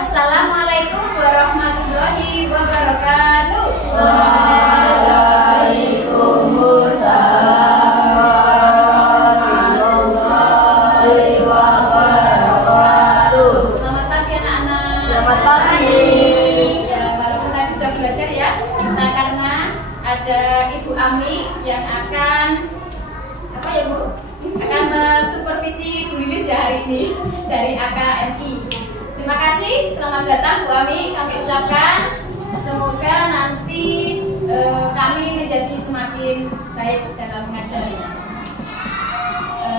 Assalamualaikum warahmatullahi wabarakatuh. Waalaikumsalam warahmatullahi wabarakatuh. Selamat pagi anak-anak. Selamat pagi. Ya, walaupun tadi sudah belajar ya. Nah, karena ada Ibu Ami yang akan apa ya Bu? Akan mensupervisi Bu Lilis ya hari ini dari AKMI. Terima kasih, selamat datang Bu Ami. Kami ucapkan semoga nanti kami menjadi semakin baik dalam mengajarnya.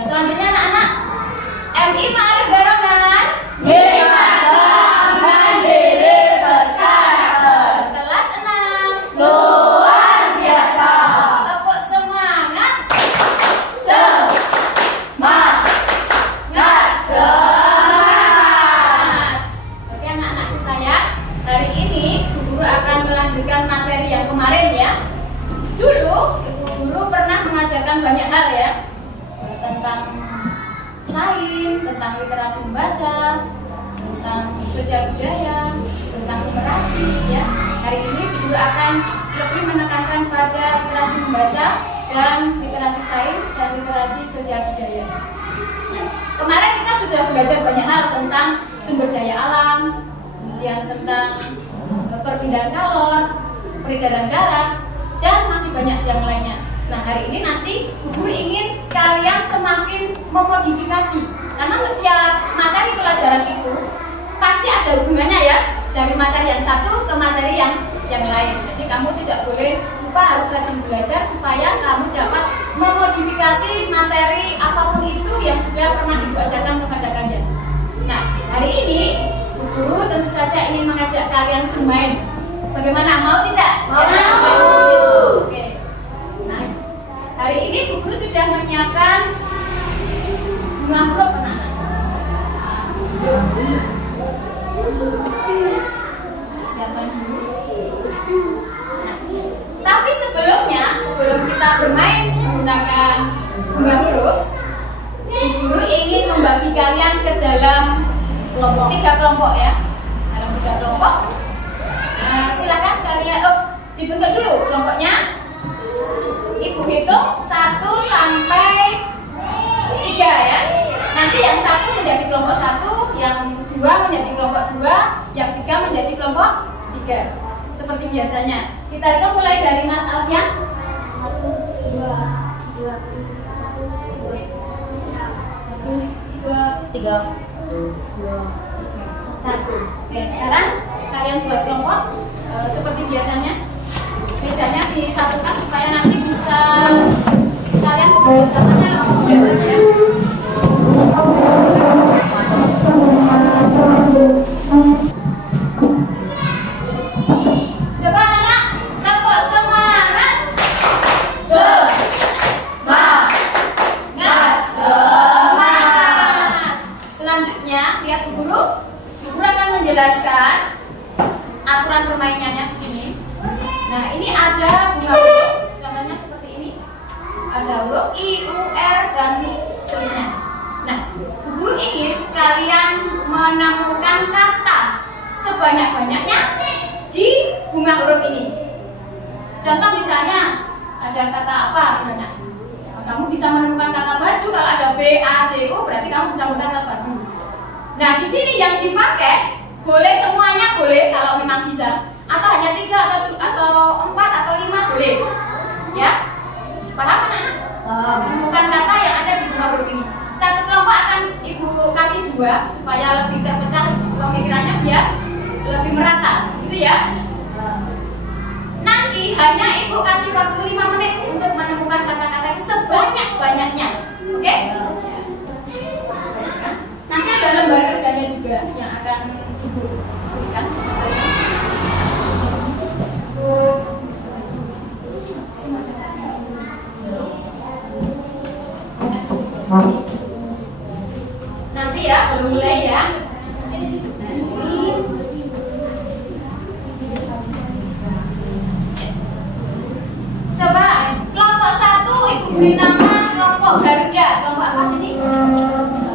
Selanjutnya anak-anak, MI ma'arif barengan. Mengembangkan diri berkarakter. Kelas 6. Luar biasa. Tepuk semangat. Semangat. Semangat. Oke anak-anakku saya, hari ini Bu Guru akan melanjutkan materi yang kemarin ya. Dulu Ibu Guru pernah mengajarkan banyak hal ya, tentang sains, tentang literasi membaca, tentang sosial budaya, tentang literasi ya. Hari ini Bu Guru akan lebih menekankan pada literasi membaca dan literasi sains dan literasi sosial budaya. Kemarin kita sudah belajar banyak hal tentang sumber daya alam, kemudian tentang perpindahan kalor, peredaran darah, dan masih banyak yang lainnya. Nah, hari ini nanti Bu Guru ingin kalian semakin memodifikasi, karena setiap materi pelajaran itu pasti ada hubungannya ya, dari materi yang satu ke materi yang lain. Jadi kamu tidak boleh lupa, harus rajin belajar supaya kamu dapat memodifikasi materi apapun itu yang sudah pernah Ibu ajarkan kepada kalian. Nah, hari ini Bu Guru tentu saja ingin mengajak kalian bermain. Bagaimana? Mau tidak? Mau. Oke. Nice. Hari ini Bu Guru sudah menyiapkan bunga huruf anak-anak. Siapkan dulu. Nah, tapi sebelum kita bermain menggunakan bunga huruf, Bu Guru ingin membagi kalian ke dalam tiga kelompok ya. Dalam tiga kelompok. Silakan kalian dibentuk dulu kelompoknya. Ibu hitung 1 sampai 3 ya. Nanti yang 1 menjadi kelompok 1, yang 2 menjadi kelompok 2, yang 3 menjadi kelompok 3. Seperti biasanya. Kita itu mulai dari Mas Alfian. 3. 1. Oke, sekarang kalian buat kelompok seperti biasanya. Mejanya disatukan supaya nanti bisa kalian bekerja samanya mudah ya. Coba anak, tepuk semangat. Semangat. Semangat. Selanjutnya, lihat Bu Guru. Bu Guru akan menjelaskan aturan permainannya di sini. Nah, ini ada bunga huruf, contohnya seperti ini. Ada huruf I, U, R, dan seterusnya. Nah, Bu Guru ingin kalian menemukan kata sebanyak-banyaknya di bunga huruf ini. Contoh misalnya, ada kata apa misalnya? Kamu bisa menemukan kata baju. Kalau ada B, A, J, O, berarti kamu bisa menemukan kata baju. Nah, di sini yang dipakai boleh semuanya, boleh kalau memang bisa, atau hanya 3 atau 4 atau 5 boleh. Ya, paham anak-anak? Menemukan kata yang ada di bunga huruf ini. Satu kelompok akan Ibu kasih 2 supaya lebih terpecah pemikirannya biar lebih merata, gitu ya. Nanti hanya Ibu kasih waktu 5 menit untuk menemukan kata-kata itu sebanyak-banyaknya. Oke? Nanti ada lembar kerjanya juga yang akan Ibu berikan sebetulnya. Nanti ya, belum mulai ya. Coba kelompok 1 Ibu beri nama kelompok Garuda. Kelompok apa sini?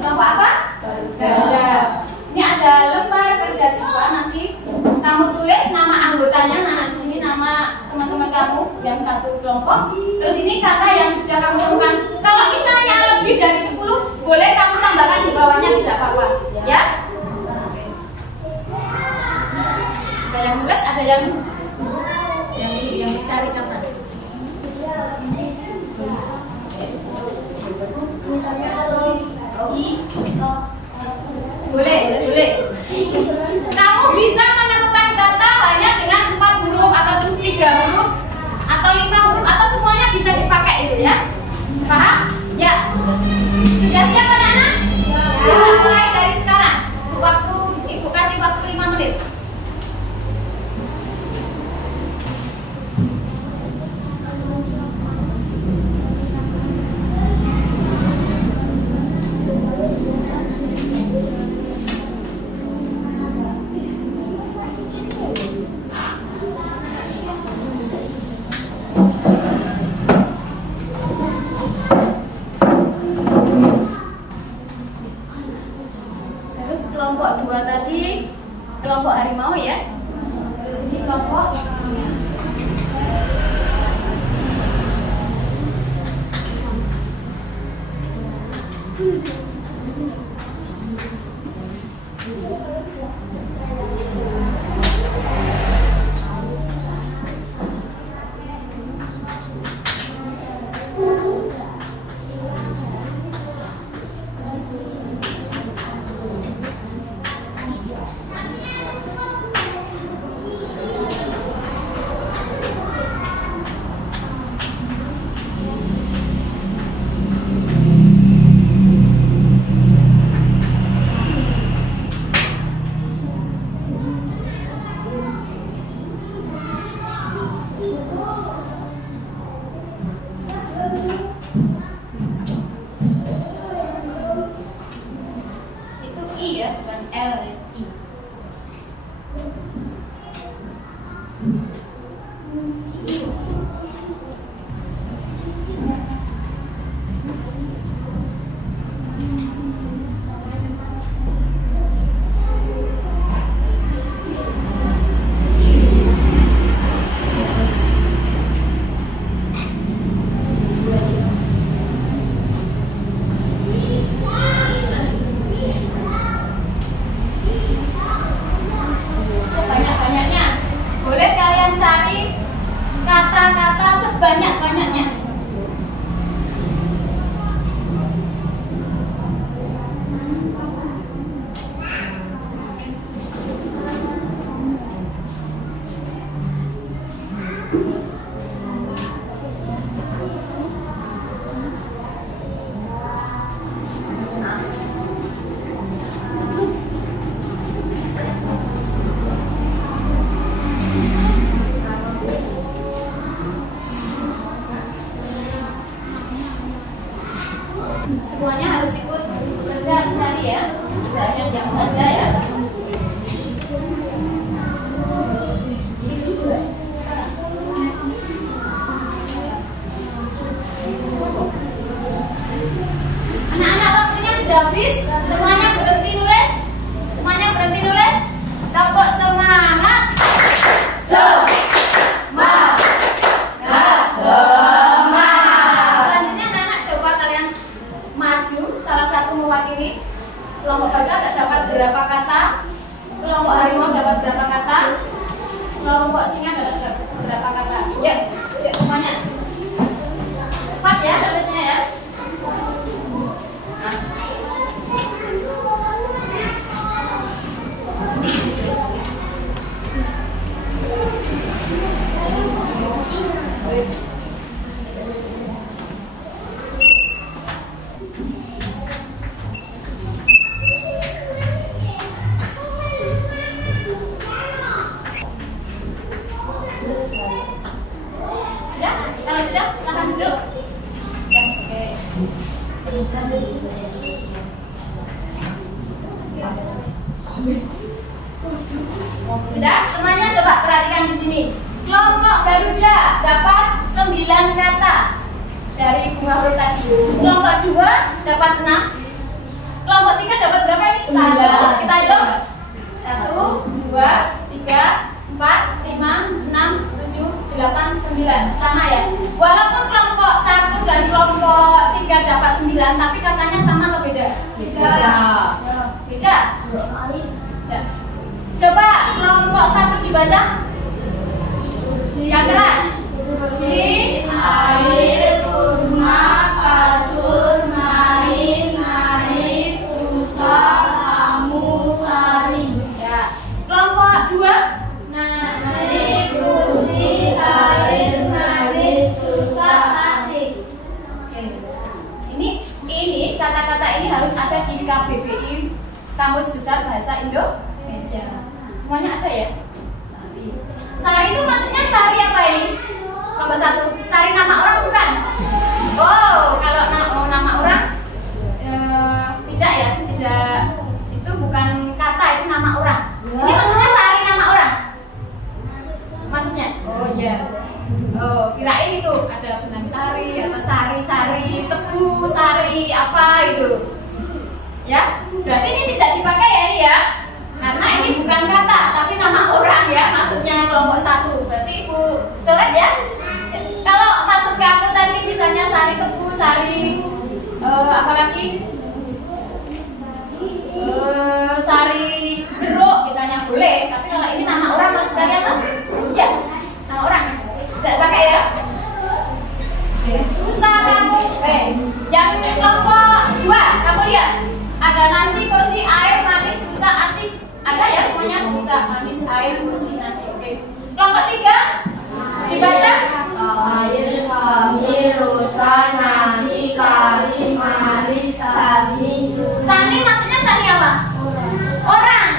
Kelompok apa? Garuda. Ini ada lembar kerja siswa. Terus ini kata yang sudah kamu temukan. Kalau misalnya lebih dari 10, boleh kamu tambahkan di bawahnya, tidak apa-apa. Ya? Ada yang nulis, ada yang mencari kata. Boleh. Kamu bisa menemukan kata hanya dengan 4 huruf atau 3 huruf atau 5 huruf atau semuanya bisa dipakai itu ya. Paham? Ya. Sudah siap anak-anak? Kita mulai dari sekarang. Ibu kasih waktu 5 menit. Kelompok 2 tadi kelompok harimau ya. Terus ini kelompok singa. Itu I ya, bukan L, I. Sebanyak-banyaknya. Boleh kalian cari kata-kata sebanyak-banyaknya. Semuanya harus ikut kerja mencari ya, tidak hanya diam saja ya. Anak-anak, waktunya sudah habis. Semuanya berhenti nulis. Kelompok semangat. Selanjutnya anak-anak coba kalian maju, salah satu mewakili. Kelompok badak dapat berapa kata? Kelompok harimau dapat berapa kata? Kelompok singa dapat berapa kata? Ya, semuanya. Cepat ya tulisnya ya. Sudah? Kalau sudah, silahkan duduk. Ya, oke. Sudah? Semuanya coba perhatikan di sini. Kelompok Garuda dapat 9 kata dari bunga huruf tadi. Kelompok 2 dapat 6. Kelompok 3 dapat berapa ini? 1. Kita hitung. 1, 2, 3, 4, 5, 6, 7, 8, 9. Sama ya? Walaupun kelompok 1 dan kelompok 3 dapat 9, tapi katanya sama atau beda? Beda. Beda? Ya. Coba kelompok 1 dibaca. Yang keras. Kursi, air, rumah, kasur, main, naik, rusak, kamu, sari. Ya. Kelompok 2. Nasi, kursi, air, manis, rusak, asik. Oke. Ini kata-kata ini harus ada di KBBI Kamus Besar Bahasa Indonesia. Semuanya ada ya? Sari. Sari itu maksudnya sari apa ini? Kelompok 1. Sari nama orang bukan? Oh, kalau nama orang tidak ya, tidak. Itu bukan kata, itu nama orang. Ini maksudnya sari nama orang. Maksudnya? Oh iya. Oh, kirain itu ada benang sari atau sari-sari, tebu, sari apa itu. Ya, berarti ini tidak dipakai ya ini ya. Karena ini bukan kata, tapi nama orang ya, maksudnya kelompok 1. Berarti Ibu coret ya. Kalau maksud kamu tadi misalnya sari tebu, sari apalagi sari jeruk misalnya boleh. Tapi kalau ini nama orang maksud kalian apa? Iya, nama orang. Tidak pakai ya. Susah kamu. Yang kelompok 2, kamu lihat ada nasi, kursi, air, manis, rusak, asik. Ada ya semuanya? Rusak, manis, air, kursi, nasi. Oke. Kelompok 3 dibaca. Air, kami, rusak, nasi, kari, mari, sani. Sani maksudnya sani apa? Orang.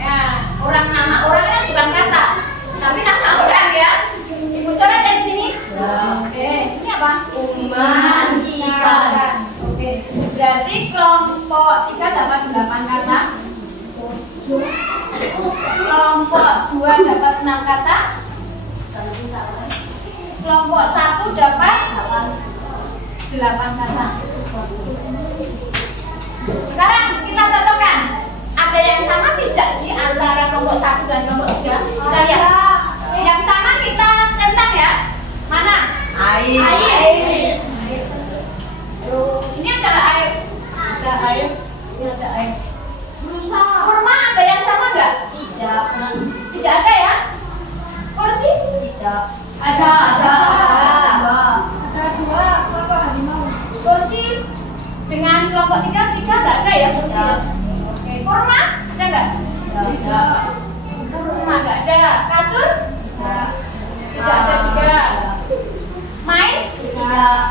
Ya, orang nama orang itu bukan kata, tapi nama orang ya. Ibu coret yang sini. Oke. Ini apa? Uman, ikan. Oke. Berarti kelompok 3 dapat 8 kata. Kelompok 2 dapat 6 kata. Kelompok 1 dapat 8 kata. Sekarang kita cocokkan. Ada yang sama tidak sih antara kelompok 1 dan kelompok 3? Kita lihat. Yang sama kita centang ya. Mana? Air. Ini adalah air. Ada air. Ini ada air. Rusak. Kurma ada yang sama nggak? Tidak. Tidak ada ya. Kursi? Tidak. Ada. Ada 2 kelompok harimau. Kursi dengan kelompok 3 nggak ada ya kursi. Tidak. Oke. Kurma ada nggak? Tidak. Kurma nggak ada. Kasur? Tidak ada juga. Main? Tidak.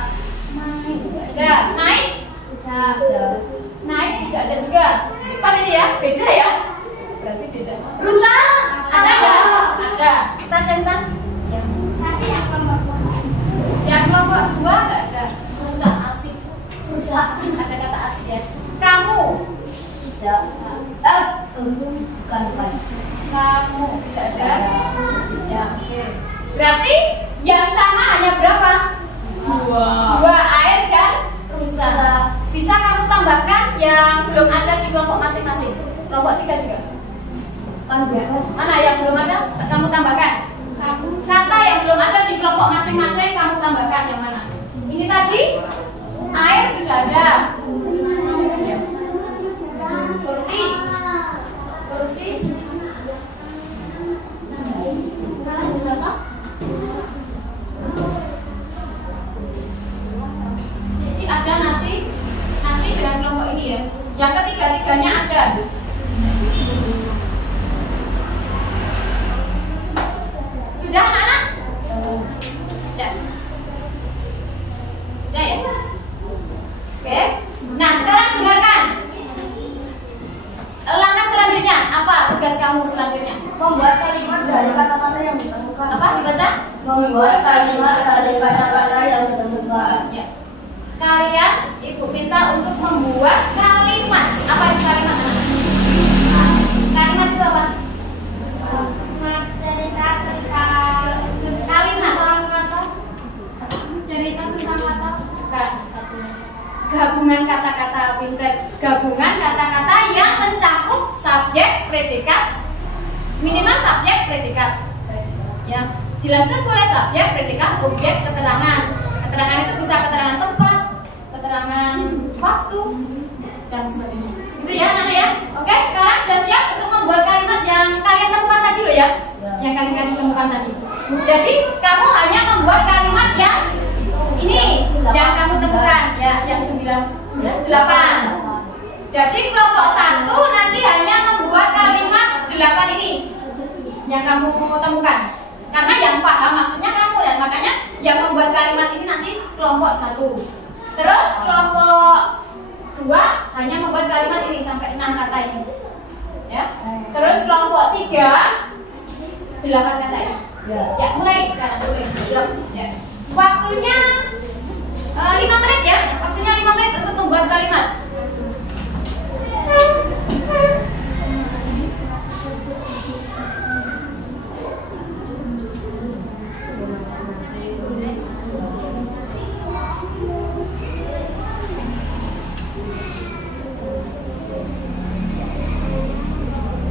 Main nggak ada. Naik? Tidak. Naik tidak ada juga. Apa ini ya? Beda ya? Berarti beda. Rusak? Ada nggak? Ada. Kita centang. Yang kelompok 2 nggak ada. Rusak, asik. Rusak. Ada kata asik ya. Kamu? Tidak. Bukan. Kamu tidak ada. Ya, oke. Berarti yang sama hanya berapa? 2 air dan rusak. Bisa kamu tambahkan yang belum ada di kelompok masing-masing. Kelompok 3 juga. Kan bebas. Mana yang belum ada? Kamu tambahkan. Kata yang belum ada di kelompok masing-masing kamu tambahkan yang mana? Ini tadi air sudah ada. Kursi. Kursi. Berapa? Isi ada nasi. Nasi dengan kelompok ini ya. Yang ketiga-tiganya ada. Sudah anak-anak? Sudah. Sudah ya? Oke. Nah sekarang dengarkan. Langkah selanjutnya apa tugas kamu selanjutnya? Membuat kalimat dari kata-kata yang ditemukan. Apa dibaca? Membuat kalimat dari kata-kata yang ditemukan. Ya. Kalian ibu minta untuk membuat kalimat. Apa itu kalimat? Kalimat itu apa? Cerita tentang Kalimat. cerita tentang kata. Bukan. Gabungan kata-kata pinter. Gabungan kata-kata yang mencakup subjek, predikat, minimal subjek, predikat. Ya, dilakukan oleh subjek, predikat, objek, keterangan. Keterangan itu bisa keterangan tempat, keterangan waktu, dan sebagainya. Itu ya, nanti ya. Oke, sekarang sudah siap untuk membuat kalimat yang kalian temukan tadi loh ya. Yang kalian temukan tadi. Jadi kamu hanya membuat kalimat yang ini yang kamu temukan ya, yang 8. Jadi kelompok 1 nanti hanya membuat kalimat 8 ini yang kamu temukan. Karena yang paham maksudnya kamu ya, makanya yang membuat kalimat ini nanti kelompok 1. Terus kelompok 2 hanya membuat kalimat ini sampai 6 kata ini. Ya. Terus kelompok 3 8 kata ya. Ya, mulai sekarang boleh. Ya. Waktunya 5 menit ya. Waktunya 5 menit untuk membuat kalimat.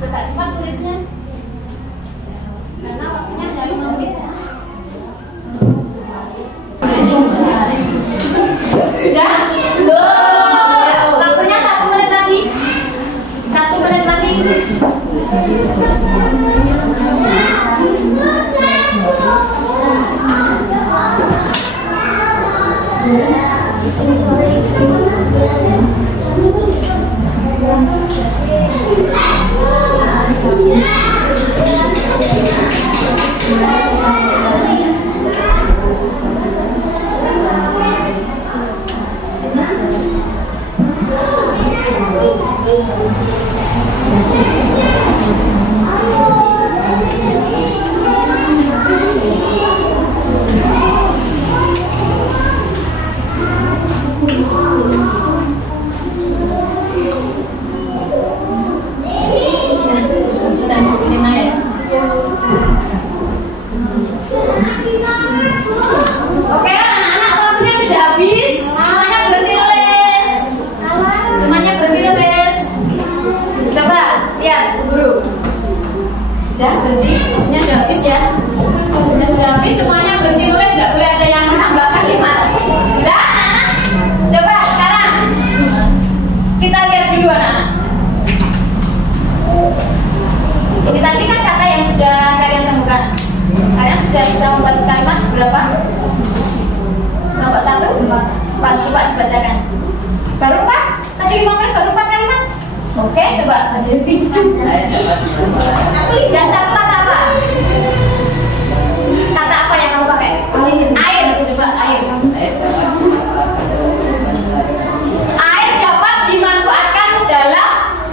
Agak cepat tulisnya. Karena waktunya hanya 5 menit. Sudah? Belum. Waktunya 1 menit lagi. 1 menit lagi. Oke, anak-anak, waktunya sudah habis. Semuanya berhenti nulis. Semuanya berhenti nulis. Coba lihat guru. Sudah berhenti. Waktunya sudah habis ya. Waktunya sudah habis. Semuanya berhenti nulis. Nggak boleh ada yang menambah kalimat. Sudah, anak-anak. Coba sekarang kita lihat dulu anak-anak. Ini tadi kan kata yang sudah kalian temukan. Kalian sudah bisa membuat kalimat berapa? Kelompok 1? 4. Coba dibacakan. Baru 4? Tadi 5 menit baru 4 kalimat? Oke, coba. Aku lihat satu kata apa? Kata apa yang kamu pakai? Air. Coba air. Air dapat dimanfaatkan dalam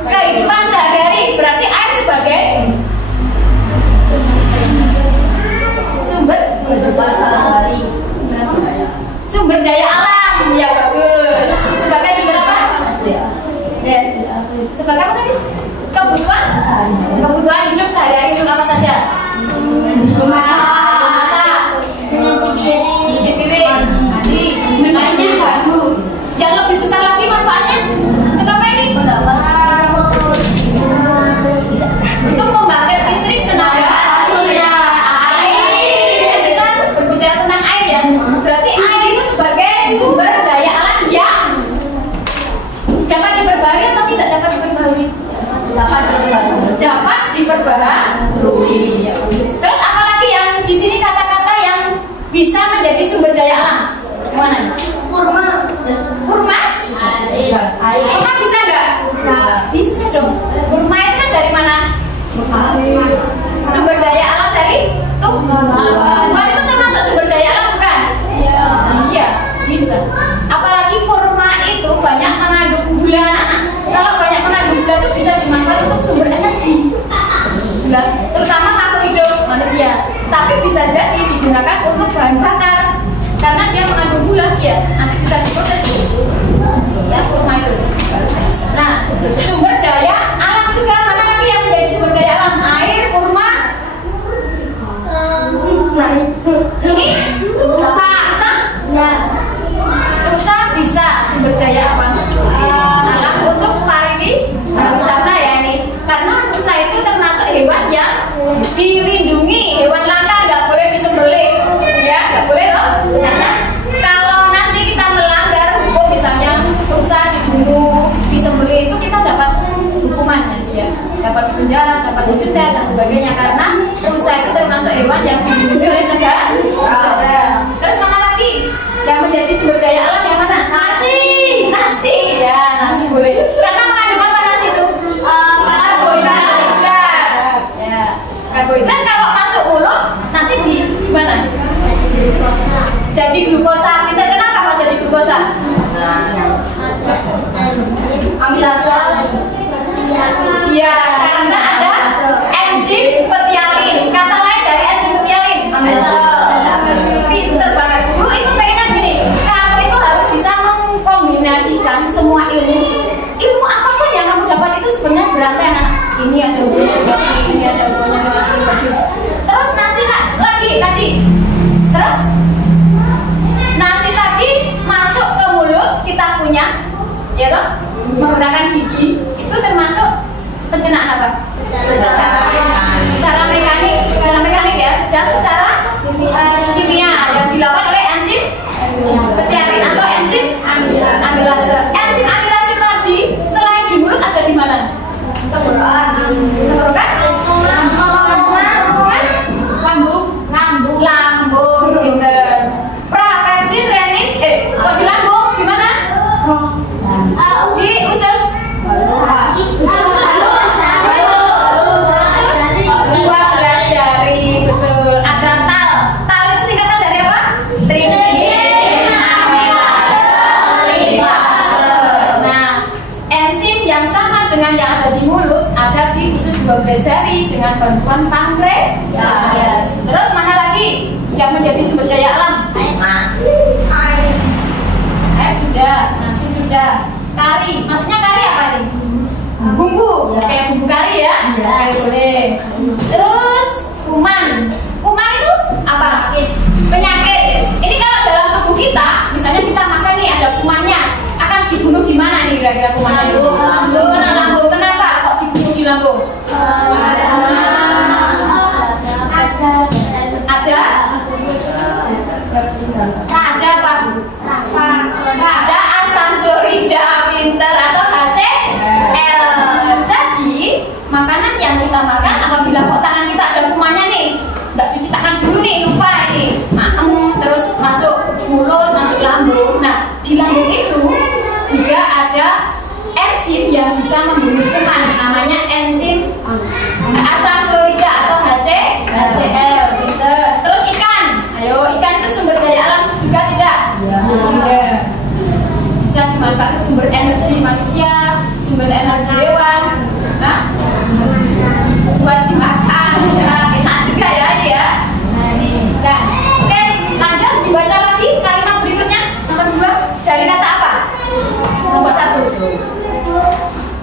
kehidupan sehari-hari. Berarti air sebagai sumber daya alam. Ya bagus. Sebagai sumber apa? Sebagai apa tadi? Kebutuhan hidup sehari-hari itu apa saja? Masak, cuci piring, mandi, lainnya. Yang lebih besar lagi manfaatnya untuk apa ini? Untuk membangkit listrik tenaga surya. Air. Kita berbicara tentang air ya. Berarti air itu sebagai sumber daya alam yang dapat diperbarui atau tidak dapat diperbarui? Dapat diperbarui. Ya, terus apalagi yang di sini kata-kata yang bisa menjadi sumber daya alam? Gimana? Kurma. Kurma? Air. Kurma bisa nggak? Bisa dong. Kurma itu kan dari mana? Sumber daya alam dari Tuhan. Tuhan itu termasuk sumber daya alam bukan? Iya, bisa. Apalagi kurma itu banyak mengandung gula anak-anak. Kalau banyak mengandung gula itu bisa dimanfaatkan untuk sumber energi. Terutama makhluk hidup manusia. Tapi bisa jadi digunakan untuk bahan bakar karena dia mengandung gula ya. Nanti bisa diproses ya kurma itu. Nah, sumber daya alam juga mana lagi yang menjadi sumber daya alam? Air, kurma, ini rusa bisa sumber daya apa? Alam untuk pariwisata ya ini. Karena rusa itu termasuk hewan yang dilindungi, hewan langka, nggak boleh disembelih, ya nggak boleh loh. Karena kalau militer dan sebagainya, karena rusa itu termasuk hewan yang dilindungi oleh negara. Terus mana lagi yang menjadi sumber daya alam yang mana? Nasi ya, nasi boleh. Karena mengandung apa nasi itu? Karbohidrat. Ya, karbohidrat kalau masuk mulut nanti di mana? Jadi glukosa. Kita kenapa kok jadi glukosa? Amilase. Iya, karena ada enzim petialin. Kata lain dari enzim petialin. Pinter banget. Guru itu pengennya gini, kamu itu harus bisa mengkombinasikan semua ilmu. Ilmu apapun yang kamu dapat itu sebenarnya beratnya anak. Ini ada hubungannya, ini ada hubungannya dengan ini bagus. Terus nasi lagi tadi. Terus nasi tadi masuk ke mulut, kita punya, ya toh, menggunakan gigi itu termasuk pencernaan apa? Secara mekanik ya, dan secara kimia yang dilakukan oleh enzim petialin atau enzim amilase. Enzim amilase tadi selain di mulut ada di mana? Tenggorokan, lambung, pinter. Prapepsin, renin, kok di lambung gimana? Di usus. Jari dengan bantuan pankreas. Terus mana lagi yang menjadi sumber daya alam? Air sudah, nasi sudah, kari. Maksudnya kari apa nih? Bumbu, kayak bumbu kari ya? Kari boleh. Terus kuman. Kuman itu apa? Penyakit. Ini kalau dalam tubuh kita, misalnya kita makan nih ada kumannya, akan dibunuh di mana nih kira-kira kumannya? Lambung. Kenapa kok dibunuh di lambung? Ada asam klorida, pinter, atau HCl. Jadi makanan yang kita makan apabila kok tangan kita ada kumannya nih, nggak cuci tangan dulu nih, lupa ini, terus masuk mulut, masuk lambung. Nah di lambung itu juga ada enzim yang bisa membunuh kuman, namanya enzim asam klorida atau HCl. Terus ikan, ayo, ikan itu sumber daya alam juga tidak? Ya. Bisa dimanfaatkan sumber energi manusia, sumber energi hewan, buat dimakan, ya, enak juga ya ini ya. Nah ini ikan. Oke, lanjut dibaca lagi kalimat berikutnya, nomor 2 dari kata apa? Nomor 1.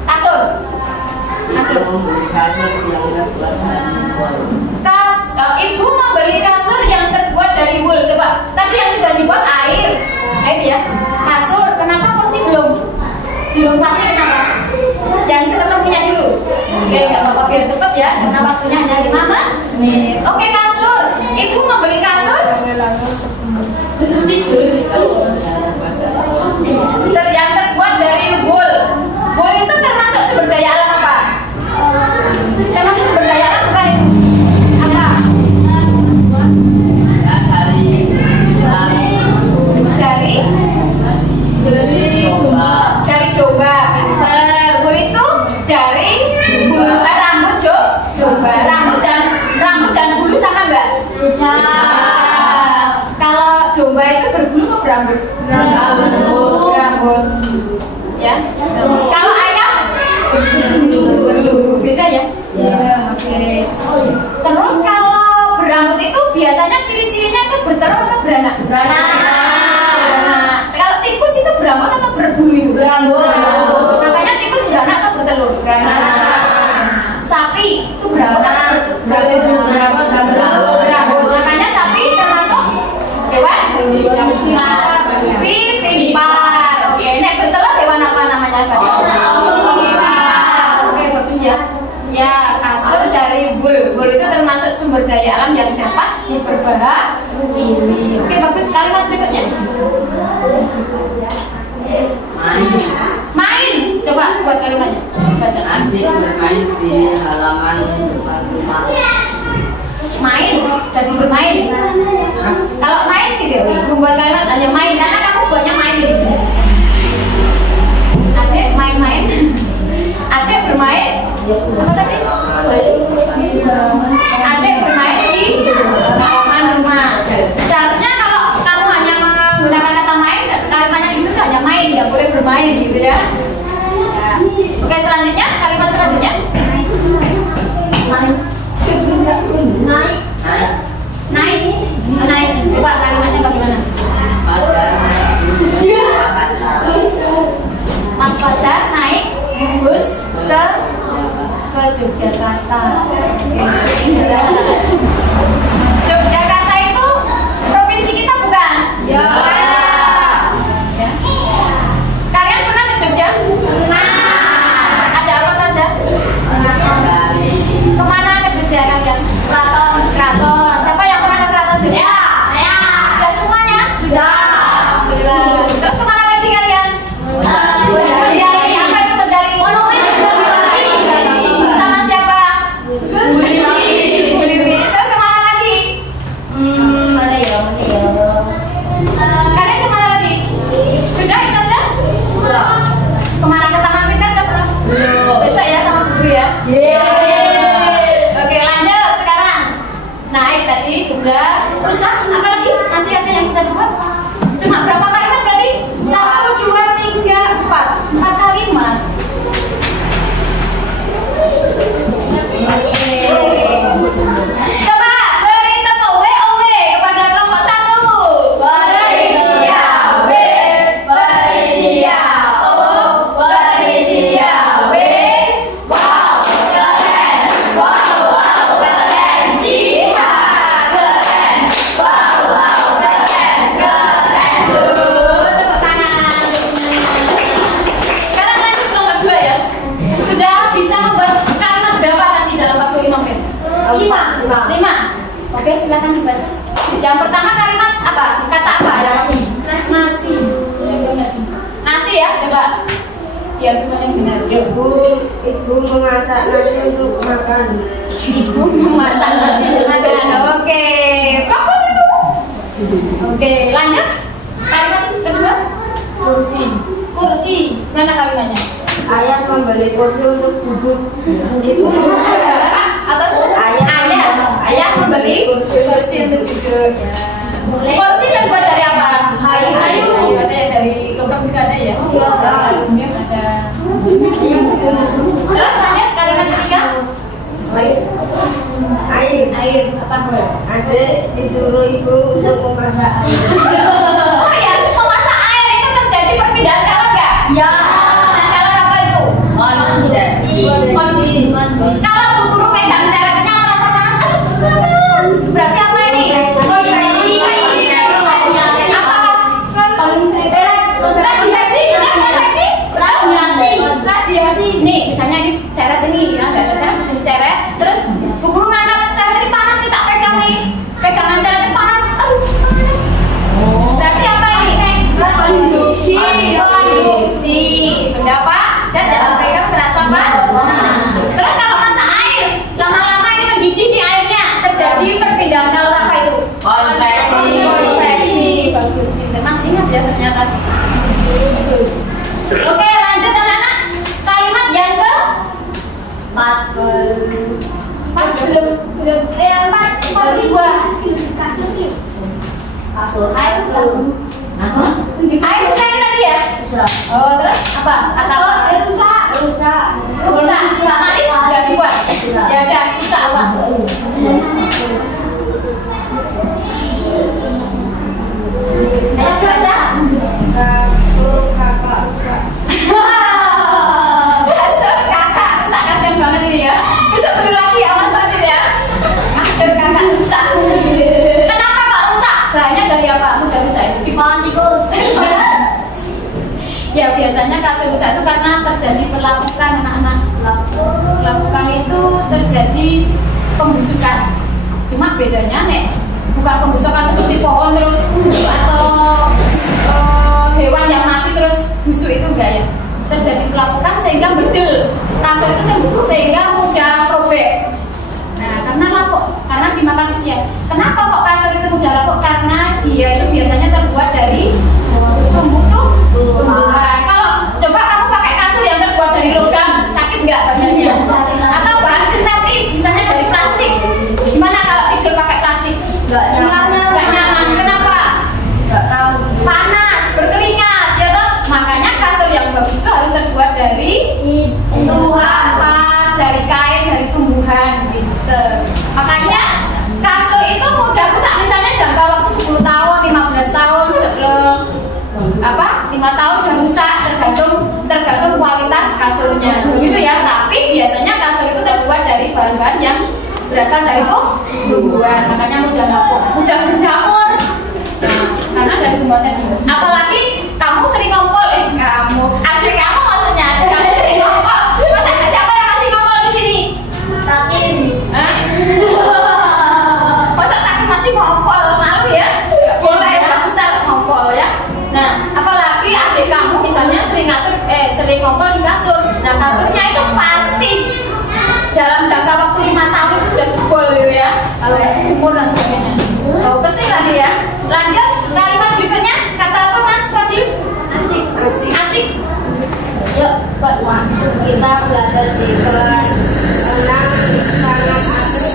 Kasur. Ibu membeli kasur yang terbuat dari wool. Coba, tadi yang sudah dibuat air ya. Kasur, kenapa kursi belum mati? Kenapa? Yang seketemunya dulu. Oke, nggak apa-apa, biar cepet ya, karena waktunya hanya 5 menit. Oke, kasur. Ibu membeli kasur yang terbuat dari wool. Wool itu termasuk sumber daya alam apa? Termasuk sumber daya alam bukan itu? Apa? Dari domba. Pinter. Wool itu dari rambut domba. Rambut dan bulu sama nggak? Kalau domba itu berbulu kok berambut? Berambut. Ya. Kalau ayam beda ya? Oke. Terus kalau berambut itu biasanya ciri-cirinya itu bertelur atau beranak? Beranak. Kalau tikus itu berambut atau berbulu itu? Berambut. Makanya tikus beranak atau bertelur? Beranak. Sapi itu berambut atau berbulu? Berambut. Makanya sapi termasuk hewan vivipar. Oke, ini bertelur hewan apa namanya? Oke, bagus ya. Ya, kasur dari wool. Wool itu termasuk sumber daya alam yang dapat diperbaharui. Oke, bagus. Kalimat berikutnya. Main. Coba buat kalimatnya. baca. Adik bermain di halaman depan rumah. Main, jadi bermain. Kalau main gitu, membuat kalimat hanya main, karena kamu banyak main gitu. Adik main-main. Adik bermain. Apa tadi? Adik bermain di halaman rumah. Seharusnya kalau kamu hanya menggunakan kata main, kalimatnya itu hanya main, nggak boleh bermain gitu ya. Oke, selanjutnya kalimat selanjutnya. Naik. Coba kalimatnya bagaimana? Mas Fajar naik bus ke Yogyakarta. Yogyakarta itu provinsi kita bukan? Ya. Kalian pernah ke Jogja? Pernah. Ada apa saja? Kemana ke Jogja kalian? Keraton. Siapa yang pernah ke Keraton Jogja? Saya. Sudah semuanya? Sudah. Alhamdulillah. Terus kemana lagi kalian? Menjari. Apa itu menjari? Sama siapa? Berdiri. Terus kemana lagi? Mana ya? Kalian kemana lagi? Sudah itu aja? Kemana ke Taman Mini udah pernah? Besok ya sama Buru ya? Oke, lanjut sekarang. Naik tadi sudah. Rusak apa lagi? Masih ada yang bisa dibuat? Cuma berapa kalimat berarti? 1, 2, 3, 4. 4 kalimat. Coba beri tepuk WOW kepada kelompok 1. Beri dia W, beri dia O, beri dia W. Wow, keren. Wow, keren. Jihad, keren. Wow, keren. Tepuk tangan. Sekarang lanjut kelompok 2 ya. Sudah bisa membuat kalimat berapa tadi dalam waktu 5 menit? 5. Oke, silakan dibaca. Yang pertama kalimat apa? Kata apa? Nasi. Nasi ya, coba. Biar semuanya benar. Yuk. Ibu memasak nasi untuk makan. Ibu memasak nasi untuk makan. Oke, bagus itu. Oke, lanjut. Kalimat kedua. Kursi. Mana kalimatnya? Ayah membeli kursi untuk duduk. Ibu atas ayah membeli kursi untuk duduk ya. Kursi terbuat dari apa? Kayu. Ada yang dari logam juga ada ya. Aluminium ada. Terus lanjut kalimat ketiga. Air apa? Adik disuruh ibu untuk memasak air. Oh ya, memasak air itu terjadi perpindahan kalor nggak? Ya. Dan kalor apa itu? Kondisi. Kalau Bu Guru pegang ceretnya merasa panas, panas. Berarti apa ini? Kondisi. Apa? Radiasi. Nih, misalnya ini ceret ini ya, nggak ada ceret di sini ceret. Terus Bu Guru ngangkat ceret ini panas nih, tak pegang nih. Pegangan ceretnya panas. Aduh, panas. Berarti apa ini? Konduksi. Benda apa? Dan jangan pegang terasa panas. Terus kalau masak air, lama-lama ini mendidih di airnya, terjadi perpindahan kalor apa itu? Konveksi. Bagus, pintar. Mas ingat ya ternyata. Bagus. Oke, lanjut anak-anak. Kalimat yang ke 4 belum. 42. Air sudah ini tadi ya? Oh, terus apa? Rusak. Manis sudah dibuat. Ya udah, rusak apa? Ayo baca. Kasur kakak rusak, kasian banget ini ya. Bisa beli lagi ya Mas Fadil ya. Kasur kakak rusak. Kenapa kok rusak? Bahannya dari apa? Mudah rusak itu. Dipakai tikus. Ya biasanya kasur rusak itu karena terjadi pelapukan anak-anak. Pelapukan itu terjadi pembusukan. Cuma bedanya nek bukan pembusukan seperti pohon terus busuk atau hewan yang mati terus busuk itu enggak ya. terjadi pelapukan sehingga bedel kasur itu sehingga mudah robek. Nah, karena lapuk, karena dimakan usia. Kenapa kok kasur itu mudah lapuk? Karena dia itu biasanya terbuat dari tumbuhan. Kalau coba kamu pakai kasur yang terbuat dari logam, sakit nggak badannya? Atau bahan sintetis, misalnya dari plastik, gimana kalau tidur pakai plastik? Nggak nyaman. Kenapa? Nggak tahu. Panas, berkeringat, ya toh? Makanya kasur yang bagus itu harus terbuat dari tumbuhan, dari kain, dari tumbuhan, gitu. Makanya kasur itu mudah rusak, misalnya jangka waktu 10 tahun, 15 tahun sebelum 5 tahun sudah rusak, tergantung kualitas kasurnya, gitu ya. Tapi biasanya kasur itu terbuat dari bahan-bahan yang berasal dari tumbuhan, makanya mudah lapuk, mudah berjamur. Karena dari tumbuhan tadi. Apalagi kamu sering ngompol, adik kamu maksudnya, kamu sering ngompol. Masa siapa yang masih ngompol di sini? Takin. Masa Takin masih ngompol, malu ya? Gak boleh, gak besar ngompol ya. Nah, apalagi adik kamu misalnya sering ngompol di kasur. Nah, kasurnya itu pasti dalam jangka waktu 5 tahun itu sudah jebol gitu ya. Kalau dijemur dan sebagainya. Bau pesing tadi ya. Lanjut kalimat berikutnya, kata apa Mas Fadil? Asik. Yuk, buat masuk kita belajar di kelas 6 sangat asik.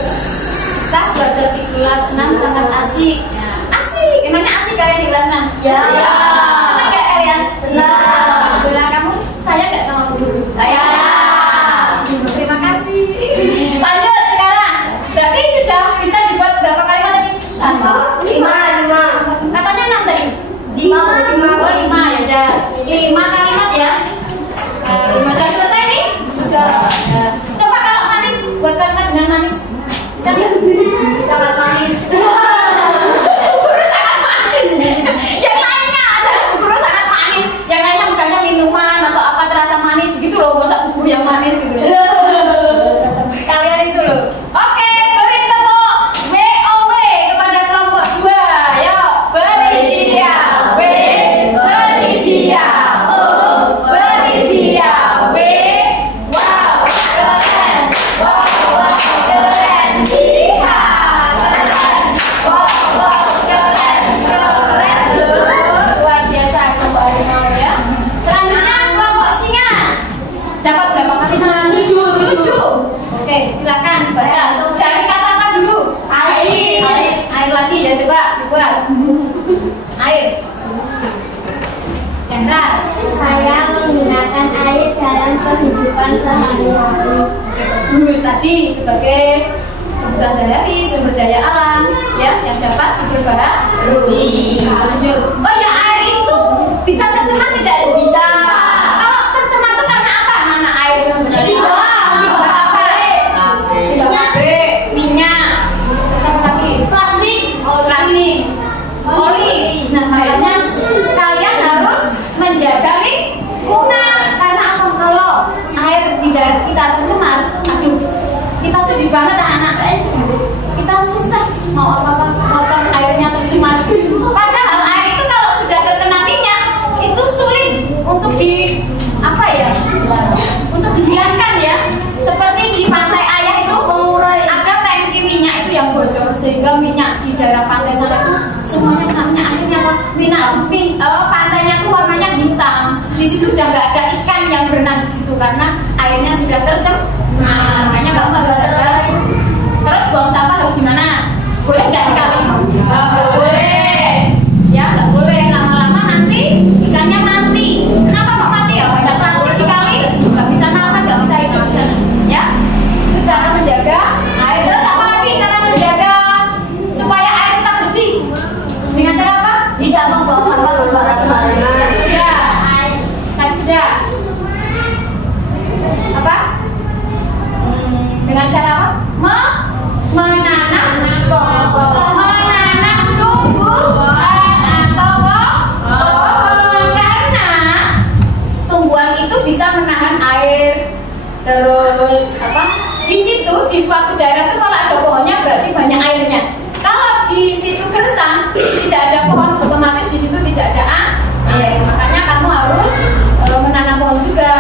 Kita belajar di kelas 6 sangat asik. Nah, asik. Emangnya asik kalian di kelas 6? Ya. Senang nggak kalian? Senang. Alhamdulillah. Kamu sayang nggak sama guru? Sayang. Terima kasih. Lanjut sekarang. Berarti sudah bisa dibuat berapa kalimat tadi? 1, 5. Katanya 6 tadi. 5. Oh 5 ya udah. 5 kalimat ya. 5 sudah selesai nih? Sudah. Ya. Coba kalau manis, buat kalimat dengan manis. Bisa nggak? Sangat manis. Guru sangat manis. Yang lainnya ada guru sangat manis. Yang lainnya misalnya minuman atau apa terasa manis gitu loh. Masa guru yang manis gitu. Kalian itu loh. Oke, beri tepuk WOW kepada kelompok 2. Yuk, beri dia W, beri dia O, beri dia W. Wow, keren. Wow, keren. Lihat, keren. Wow, keren. Luar biasa kelompok harimau ya. Selanjutnya kelompok singa. Dapat berapa kali? 7. Oke, silakan baca. Dari kata apa dulu? Air. Air lagi ya, coba dibuat. Air. Yang keras. Saya menggunakan air dalam kehidupan sehari-hari. Bagus tadi sebagai kebutuhan sehari-hari, sumber daya alam ya yang dapat diperbaharui. Lanjut. Oh ya, air itu bisa tercemar tidak? Bisa. Kalau tercemar itu karena apa? Anak air itu sebenarnya? Limbah apa? Limbah pabrik, minyak, terus apa lagi? Plastik. Oli. Nah, makanya kalian harus menjaga lingkungan karena apa? Kalau air di daerah kita tercemar, aduh, kita sedih banget anak-anak. Kita susah mau apa-apa, motor airnya tercemar. Padahal air itu kalau sudah terkena minyak itu sulit untuk untuk dihilangkan ya. Seperti di pantai Ayah itu ada tangki minyak itu yang bocor sehingga minyak di daerah pantai sana itu semuanya kena minyak. Akhirnya pantainya itu warnanya hitam. Di situ udah nggak ada ikan yang berenang di situ karena airnya sudah tercemar. Makanya kamu harus sadar. Terus buang sampah harus di mana? Boleh nggak di kali? Nggak boleh. Ya nggak boleh. Lama-lama nanti ikannya mati. Kenapa kok mati ya? Banyak plastik di kali, nggak bisa nafas, nggak bisa hidup di sana. Ya, itu cara menjaga air. Terus apa lagi cara menjaga supaya air tetap bersih? Dengan cara apa? Tidak membuang sampah sembarangan. Tadi sudah. Apa? Dengan cara apa? Menanam tumbuhan atau pohon karena tumbuhan itu bisa menahan air. Terus apa? Di situ di suatu daerah itu kalau ada pohonnya berarti banyak airnya. Kalau di situ gersang tidak ada pohon, otomatis di situ tidak ada air. Makanya kamu harus menanam pohon juga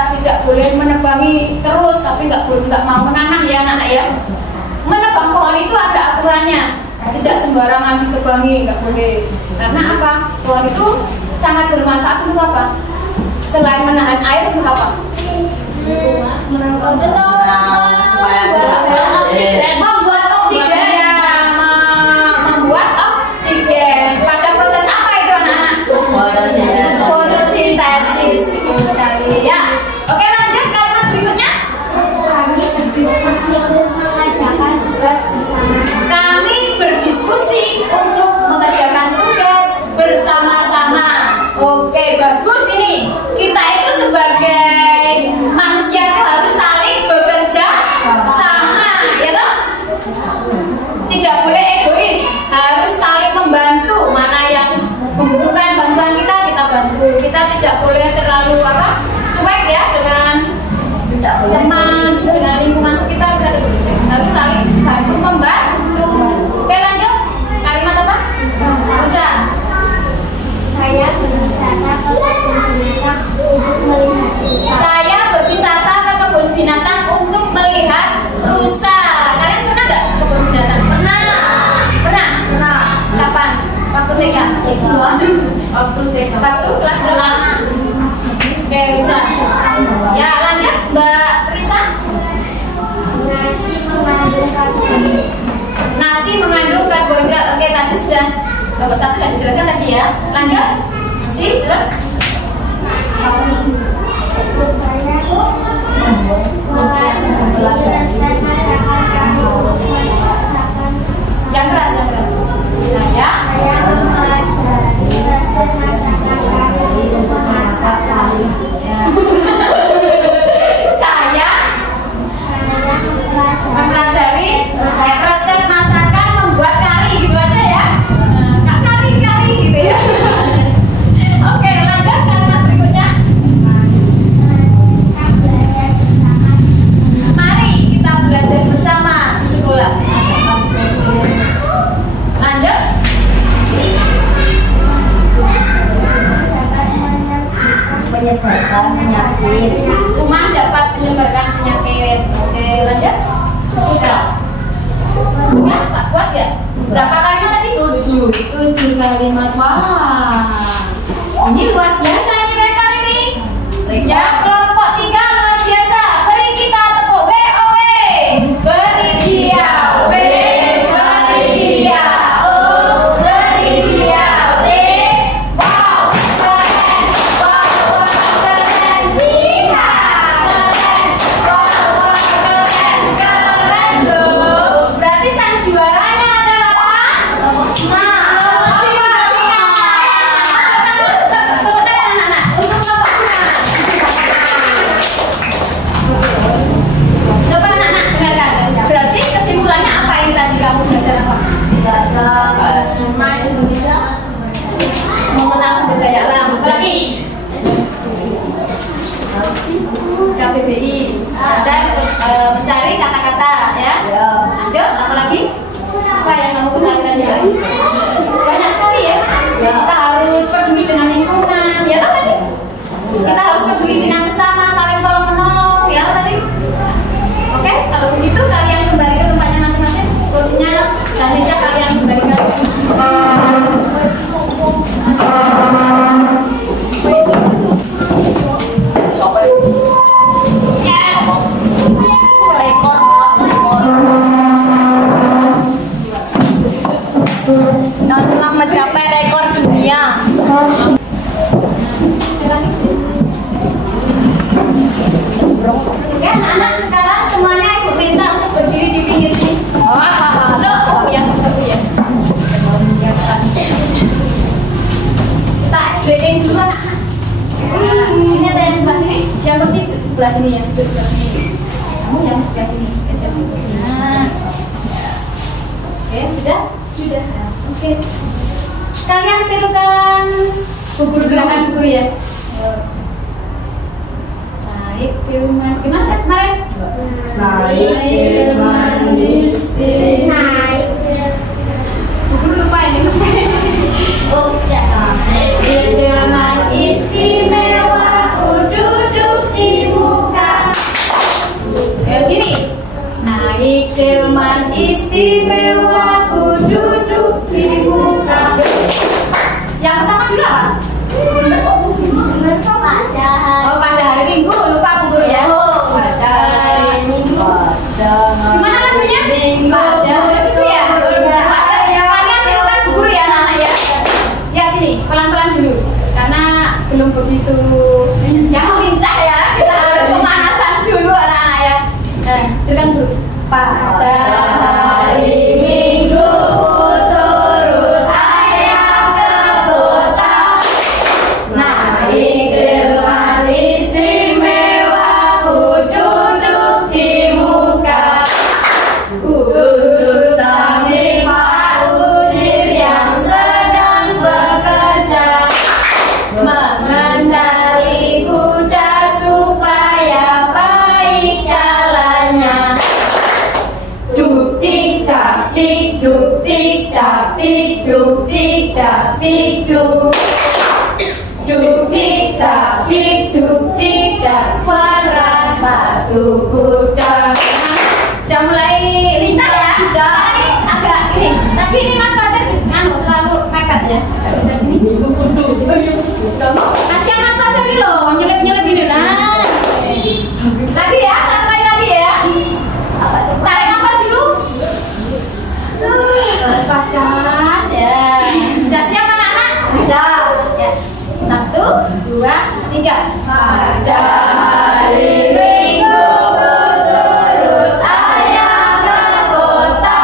nggak mau menanam ya anak-anak ya. Menebang pohon itu ada aturannya, tidak sembarangan ditebangi, nggak boleh. Karena apa? Pohon itu sangat bermanfaat untuk apa? Selain menahan air untuk apa? Membuat oksigen. Membuat oksigen. Pada proses apa itu anak-anak? Fotosintesis. Betul sekali ya. Oke, lanjut kalimat berikutnya. Kami berdiskusi untuk mengerjakan tugas bersama-sama. Oke, bagus ini. Kita itu sebagai manusia itu harus saling bekerja sama, ya toh? Tidak boleh egois, harus saling membantu. Mana yang membutuhkan bantuan kita, kita bantu. Kita tidak boleh terlalu cuek ya dengan teman, dengan lingkungan sekitar. Kita harus saling bantu membantu. Oke, lanjut. Kalimat apa? Bisa. Saya berwisata ke kebun binatang untuk melihat rusa. Saya berwisata ke kebun binatang untuk melihat rusa. Kalian pernah nggak ke kebun binatang? Pernah. Kapan? Waktu TK. Waktu kelas berapa? Oke, bisa. Ya, lanjut Mbak Risa. Nasi mengandung karbohidrat. Oke, tadi sudah nomor 1 sudah dijelaskan tadi ya. Lanjut. Nasi terus yang keras. Saya mempelajari resep masakan membuat kari gitu aja ya. Kari gitu ya. Oke, lanjut kalimat berikutnya. Mari kita belajar bersama di sekolah. Lanjut. Menyebarkan penyakit. Kuman dapat menyebarkan penyakit. Oke, lanjut. Sudah. Ingat, Pak, kuat ya? Berapa kalimat tadi? 7 kalimat. Wah, ini luar biasa ini mereka ini. Ya, kelompok 3 luar biasa. Beri kita tepuk. WOW. Beri dia. Beri dia. Oh, beri dia. Wow, keren. Wow, keren. Iya, keren. Keren loh. Berarti sang juaranya adalah coba anak-anak dengarkan. Berarti kesimpulannya apa ini tadi kamu belajar apa? Mengenal sumber daya alam. Apa lagi? KBBI. Belajar mencari kata-kata ya. Lanjut, apa lagi? Apa yang kamu kenali tadi lagi? Banyak sekali ya. Kita harus peduli dengan lingkungan. Ya apa tadi? Kita harus peduli dengan sesama, saling tolong menolong. Ya apa tadi? Oke, kalau begitu kalian kembali ke tempatnya masing-masing. Kursinya dan meja kalian kembalikan. Kau telah mencapai rekor dunia. Oke, anak-anak sekarang semuanya ibu minta untuk berdiri di pinggir sini. Oh ya, betul ya. Kita SBD dulu anak-anak. Ini ada yang sebelah sini, yang bersih sebelah sini, yang duduk sebelah sini. Kamu yang sebelah sini, geser sini. Nah, oke sudah. Oke. Kalian tirukan bubur belakang guru ya. Naik firman gimana kemarin? Naik firman naik. Bubur lupa ini kemarin. Oh ya. Naik firman istimewa, ku duduk di muka. Kayak gini. duduk di muka. Yang pertama dulu apa? Pada hari Minggu, lupa Bu Guru ya. Pada hari Minggu. Gimana lagunya? Pada itu ya. Kalian tirukan Bu Guru ya anak-anak ya. Ya sini, pelan-pelan dulu. Karena belum begitu lincah ya. Kita harus pemanasan dulu anak-anak ya. Tirukan dulu. Pada hari Minggu turut ayah ke kota, naik delman istimewa, ku duduk di muka, ku duduk samping Pak Usir yang sedang bekerja, mengendali kuda supaya baik jalannya. Duk-dik dak-dik, duk-dik dak-dik, duk-dik dak-dik, duk. Duk-dik dak-dik, duk-dik dak, suara sepatu kuda. Udah mulai lincah ya? Udah agak ini. Tadi ini Mas Fajar terlalu mepet ya? Gak bisa sini. Kasihan Mas Fajar ini loh, nyelip-nyelip gini. Nah, lagi ya, satu kali lagi ya. Tarik nafas dulu. Lepaskan ya. Sudah siap anak-anak? Sudah ya. 1, 2, 3. Pada hari Minggu turut ayah ke kota,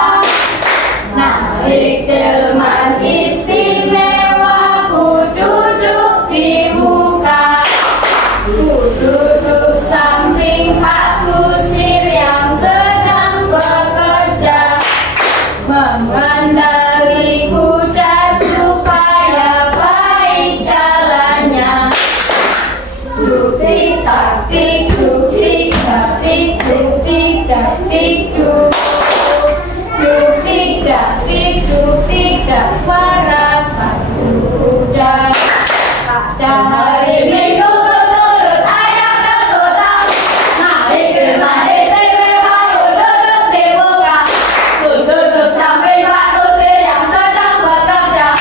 naik delman istimewa, ku duduk di muka, ku duduk samping Pak Kusir yang sedang bekerja, mengendali kuda supaya baik jalannya. Duk-dik dak-dik, duk-dik dak-dik, duk-dik dak-dik, duk. Duk-dik dak-dik, duk-dik dak, suara sepatu kuda. Pada hari Minggu turut ayah ke kota, naik delman istimewa, ku duduk di muka, ku duduk samping Pak Kusir yang sedang bekerja,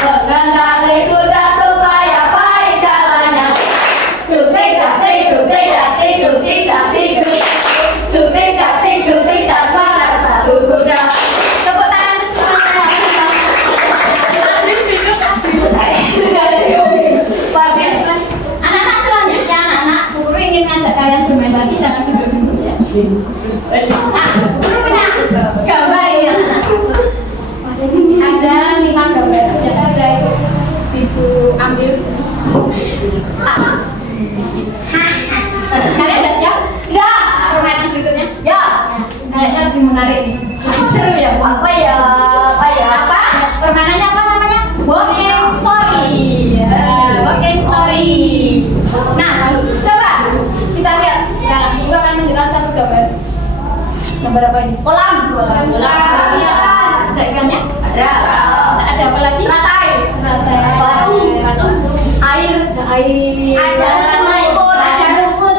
mengendali kuda supaya baik jalannya. Duk-dik dak-dik, duk-dik dak-dik, duk-dik dak-dik, duk. Duk-dik dak-dik, duk-dik dak, suara sepatu kuda. Tepuk tangan semuanya. Anak-anak selanjutnya, anak-anak, Bu Guru ingin ngajak kalian bermain lagi, jangan duduk-duduk ya. Nah, Bu Guru punya gambar ya. Ada 5 gambar yang sudah Ibu ambil. Kalian udah siap? Enggak. Permainan berikutnya? Ya. Kayaknya lebih menarik ini. Lebih seru ya, Bu. Apa ya? Apa? Permainannya apa namanya? Walking story. Walking story. Nah, coba kita lihat sekarang. Guru akan menunjukkan satu gambar. Gambar apa ini? Kolam. Ya. Ada ikannya? Ada. Ada apa lagi? Lantai. Batu. Air. Ada rumput.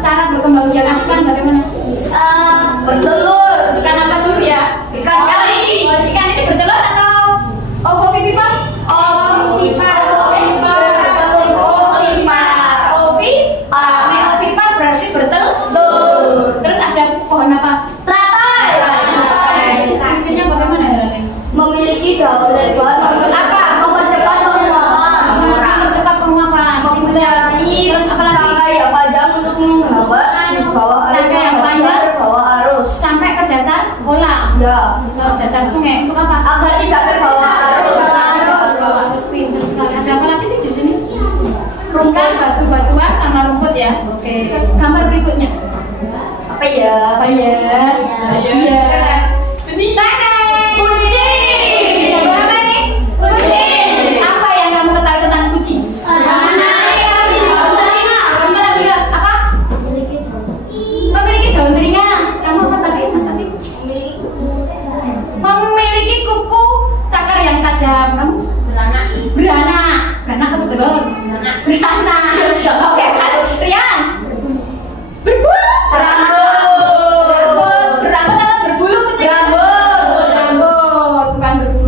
Cara berkembang biakan ikan bagaimana? Bertelur. Ikan apa dulu ya? Ikan kali. Ikan ini bertelur atau ovipar? Ovipar berarti bertelur. Terus ada pohon apa? Teratai. Ciri-cirinya bagaimana ya? Memiliki daun lebar. Untuk apa? Mempercepat penguapan. Mempercepat penguapan. Mempunyai Terus apa lagi? tangkai yang panjang untuk menghambat di bawah arus. Tangkai yang panjang bawah arus. Sampai ke dasar kolam. Ya. Ke dasar sungai. Untuk apa? Agar tidak terbawa arus. Harus pintar sekali. Ada apa lagi sih di sini? Rungkat, batu-batuan sama rumput ya. Oke. Gambar berikutnya. Apa ya? Apa ya? Iya. Kucing. Apa ini? Kucing. Apa yang kamu ketahui tentang kucing? Apa? Memiliki daun telinga. Kamu apa tadi, Mas Ati? Memiliki kuku cakar yang tajam. Kamu? Beranak. Beranak atau bertelur? Beranak. Oke, Mas Rian. Berbulu. Rambut. Berambut atau berbulu kucing? Rambut. Rambut, bukan berbulu.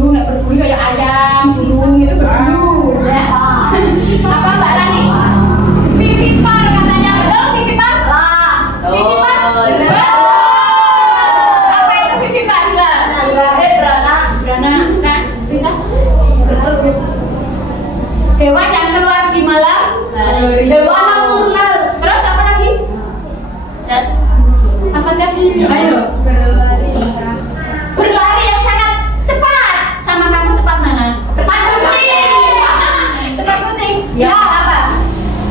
Hewan yang keluar di malam hari. Hewan nocturnal. Terus apa lagi? Mas Fajar, ayo. Berlari yang sangat cepat. Sama kamu cepat mana? Cepat kucing. Cepat kucing. Ya apa?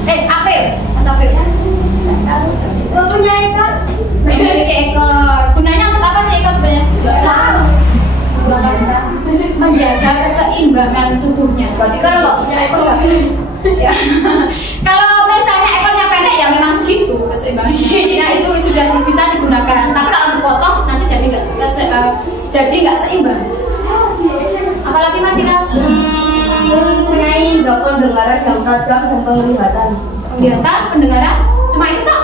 April. Mas April. Mempunyai ekor. Memiliki ekor. Gunanya untuk apa sih ekor sebenarnya? Tahu. Menjaga keseimbangan tubuhnya. Berarti kan nggak punya ekor nggak? Ya. Kalau misalnya ekornya pendek ya memang segitu keseimbangannya. Nah itu sudah bisa digunakan. Tapi kalau dipotong nanti jadi nggak seimbang. Apalagi Mas Ina? Mempunyai pendengaran yang tajam dan penglihatan. Penglihatan, pendengaran, cuma itu toh.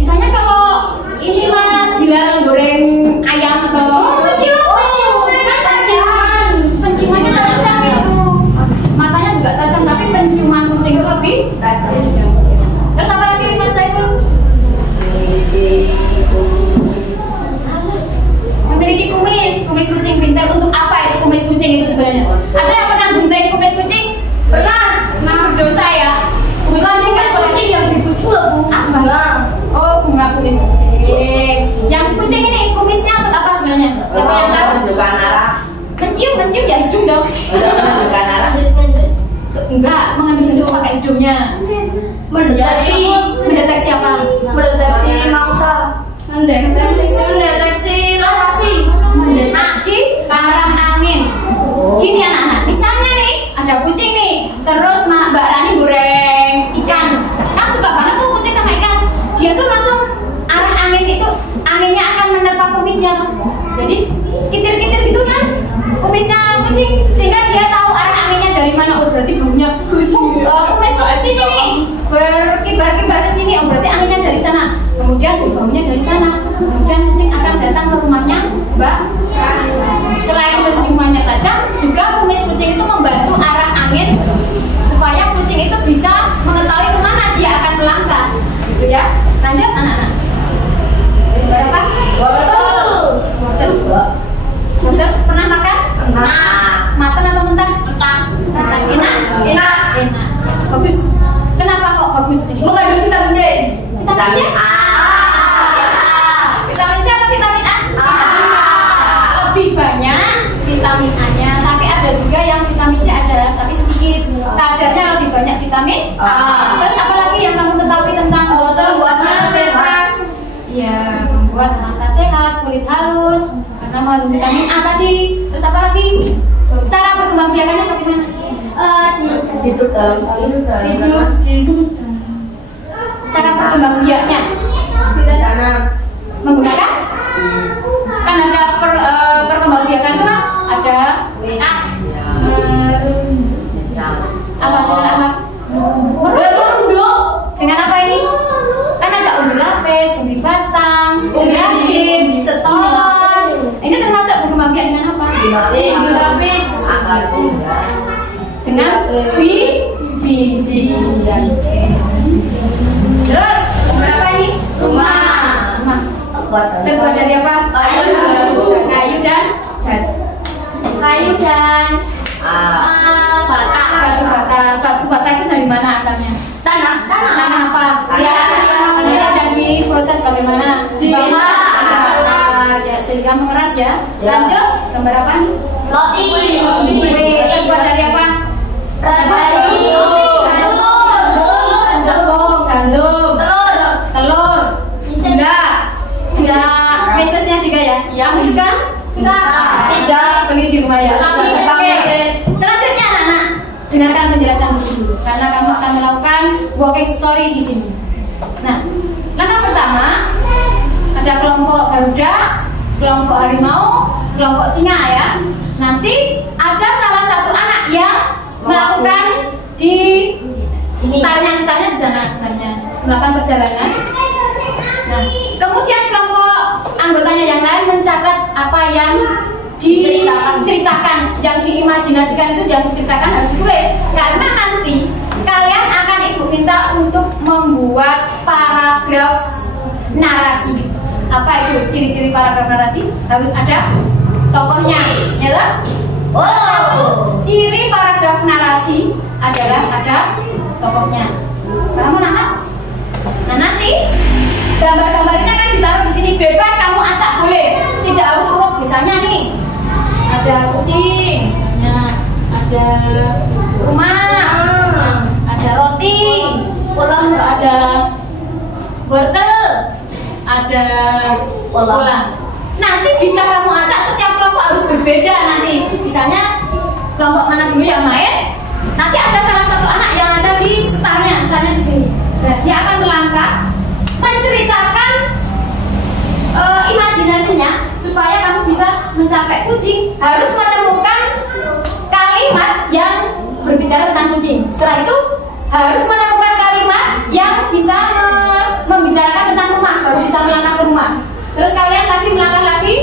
Misalnya kalau ini Mas Hilal goreng ayam atau penciumannya tajam itu. Matanya juga tajam tapi penciuman kucing itu lebih tajam. Terus apa lagi Mas Saiful? Memiliki kumis kucing pintar. Untuk apa itu kumis kucing itu sebenarnya? Ada yang pernah gunting kumis kucing? Pernah. Nah berdosa ya. Bukan kumis kucing yang dibucu loh Bu. Bunga. Oh bunga kumis kucing. Yang kucing ini kumisnya untuk apa sebenarnya? Siapa yang tahu? Menunjukkan arah. Mencium ya hidung dong. Menunjukkan arah. Enggak, mengendus-endus pakai hidungnya. Mendeteksi apa? Mendeteksi mangsa. Mendeteksi lokasi. Mendeteksi arah angin. Gini anak-anak, misalnya nih ada kucing nih, terus Mbak Rani goreng ikan. Kan suka banget tuh kucing sama ikan. Dia tuh langsung arah angin itu, anginnya akan menerpa kumisnya. Jadi kitir-kitir gitu kan kumisnya kucing, sehingga dia tahu arah anginnya dari mana. Oh berarti baunya kumis sini nih berkibar-kibar ke sini. Oh berarti anginnya dari sana. Kemudian baunya dari sana. Kemudian kucing akan datang ke rumahnya Mbak. Selain penciumannya tajam, juga kumis kucing itu membantu arah angin supaya kucing itu bisa mengetahui kemana dia akan melangkah, gitu ya. Lanjut anak-anak. Berapa? Wortel. Wortel pernah makan? Pernah. Matang atau mentah? Mentah. Enak. Bagus. Kenapa kok bagus ini? Mengandung vitamin C. Vitamin C? Vitamin C atau vitamin A? Lebih banyak vitamin A-nya, tapi ada juga yang vitamin C ada, tapi sedikit. Kadarnya lebih banyak vitamin A. Terus apa lagi yang kamu ketahui tentang wortel? Membuat mata sehat. Ya, membuat mata sehat, kulit halus, karena mengandung vitamin A tadi. Terus apa lagi? Cara perkembangbiakannya bagaimana? Hidup dalam Cara perkembangbiaknya menggunakan kan ada perkembangbiakan itu kan ada apa dengan apa ini? Kan ada umbi lapis, umbi batang, umbi asin, setor. Ini termasuk berkembangbiak dengan apa? umbi lapis Dengan biji. Terus berapa ini? Rumah. Terbuat dari apa? Kayu dan batu bata itu dari mana asalnya? Tanah apa? Ya jadi proses bagaimana? Dibakar ya sehingga mengeras ya. Lanjut gambar apa nih? Roti. Terbuat dari apa? Gandum, telur, gula, mesesnya juga ya? Kamu suka? Tidak. Beli di rumah ya? Oke. Selanjutnya anak-anak, dengarkan penjelasan dulu karena kamu akan melakukan walking story di sini. Nah, langkah pertama ada kelompok Garuda, kelompok harimau, kelompok singa ya. Nanti ada salah satu anak yang melakukan di startnya di sana melakukan perjalanan. Nah, kemudian kelompok anggotanya yang lain mencatat apa yang diceritakan, yang diimajinasikan itu yang diceritakan harus ditulis karena nanti kalian akan ibu minta untuk membuat paragraf narasi. Apa itu ciri-ciri paragraf narasi? Harus ada tokohnya, ya toh? Oh. Ciri paragraf narasi adalah ada tokohnya. Paham anak? Nah nanti gambar-gambarnya kan ditaruh di sini, bebas kamu acak boleh, tidak harus urut. Misalnya nih ada kucing, ada rumah, ada roti, ada wortel, ada bola. Nanti bisa kamu acak, setiap kelompok harus berbeda nanti. Misalnya kelompok mana dulu yang main, nanti ada salah satu anak yang ada di startnya di sini. Nah, dia akan melangkah menceritakan imajinasinya supaya kamu bisa mencapai kucing. Harus menemukan kalimat yang berbicara tentang kucing. Setelah itu harus menemukan kalimat yang bisa membicarakan tentang rumah, baru bisa melangkah ke rumah. Terus kalian lagi melangkah lagi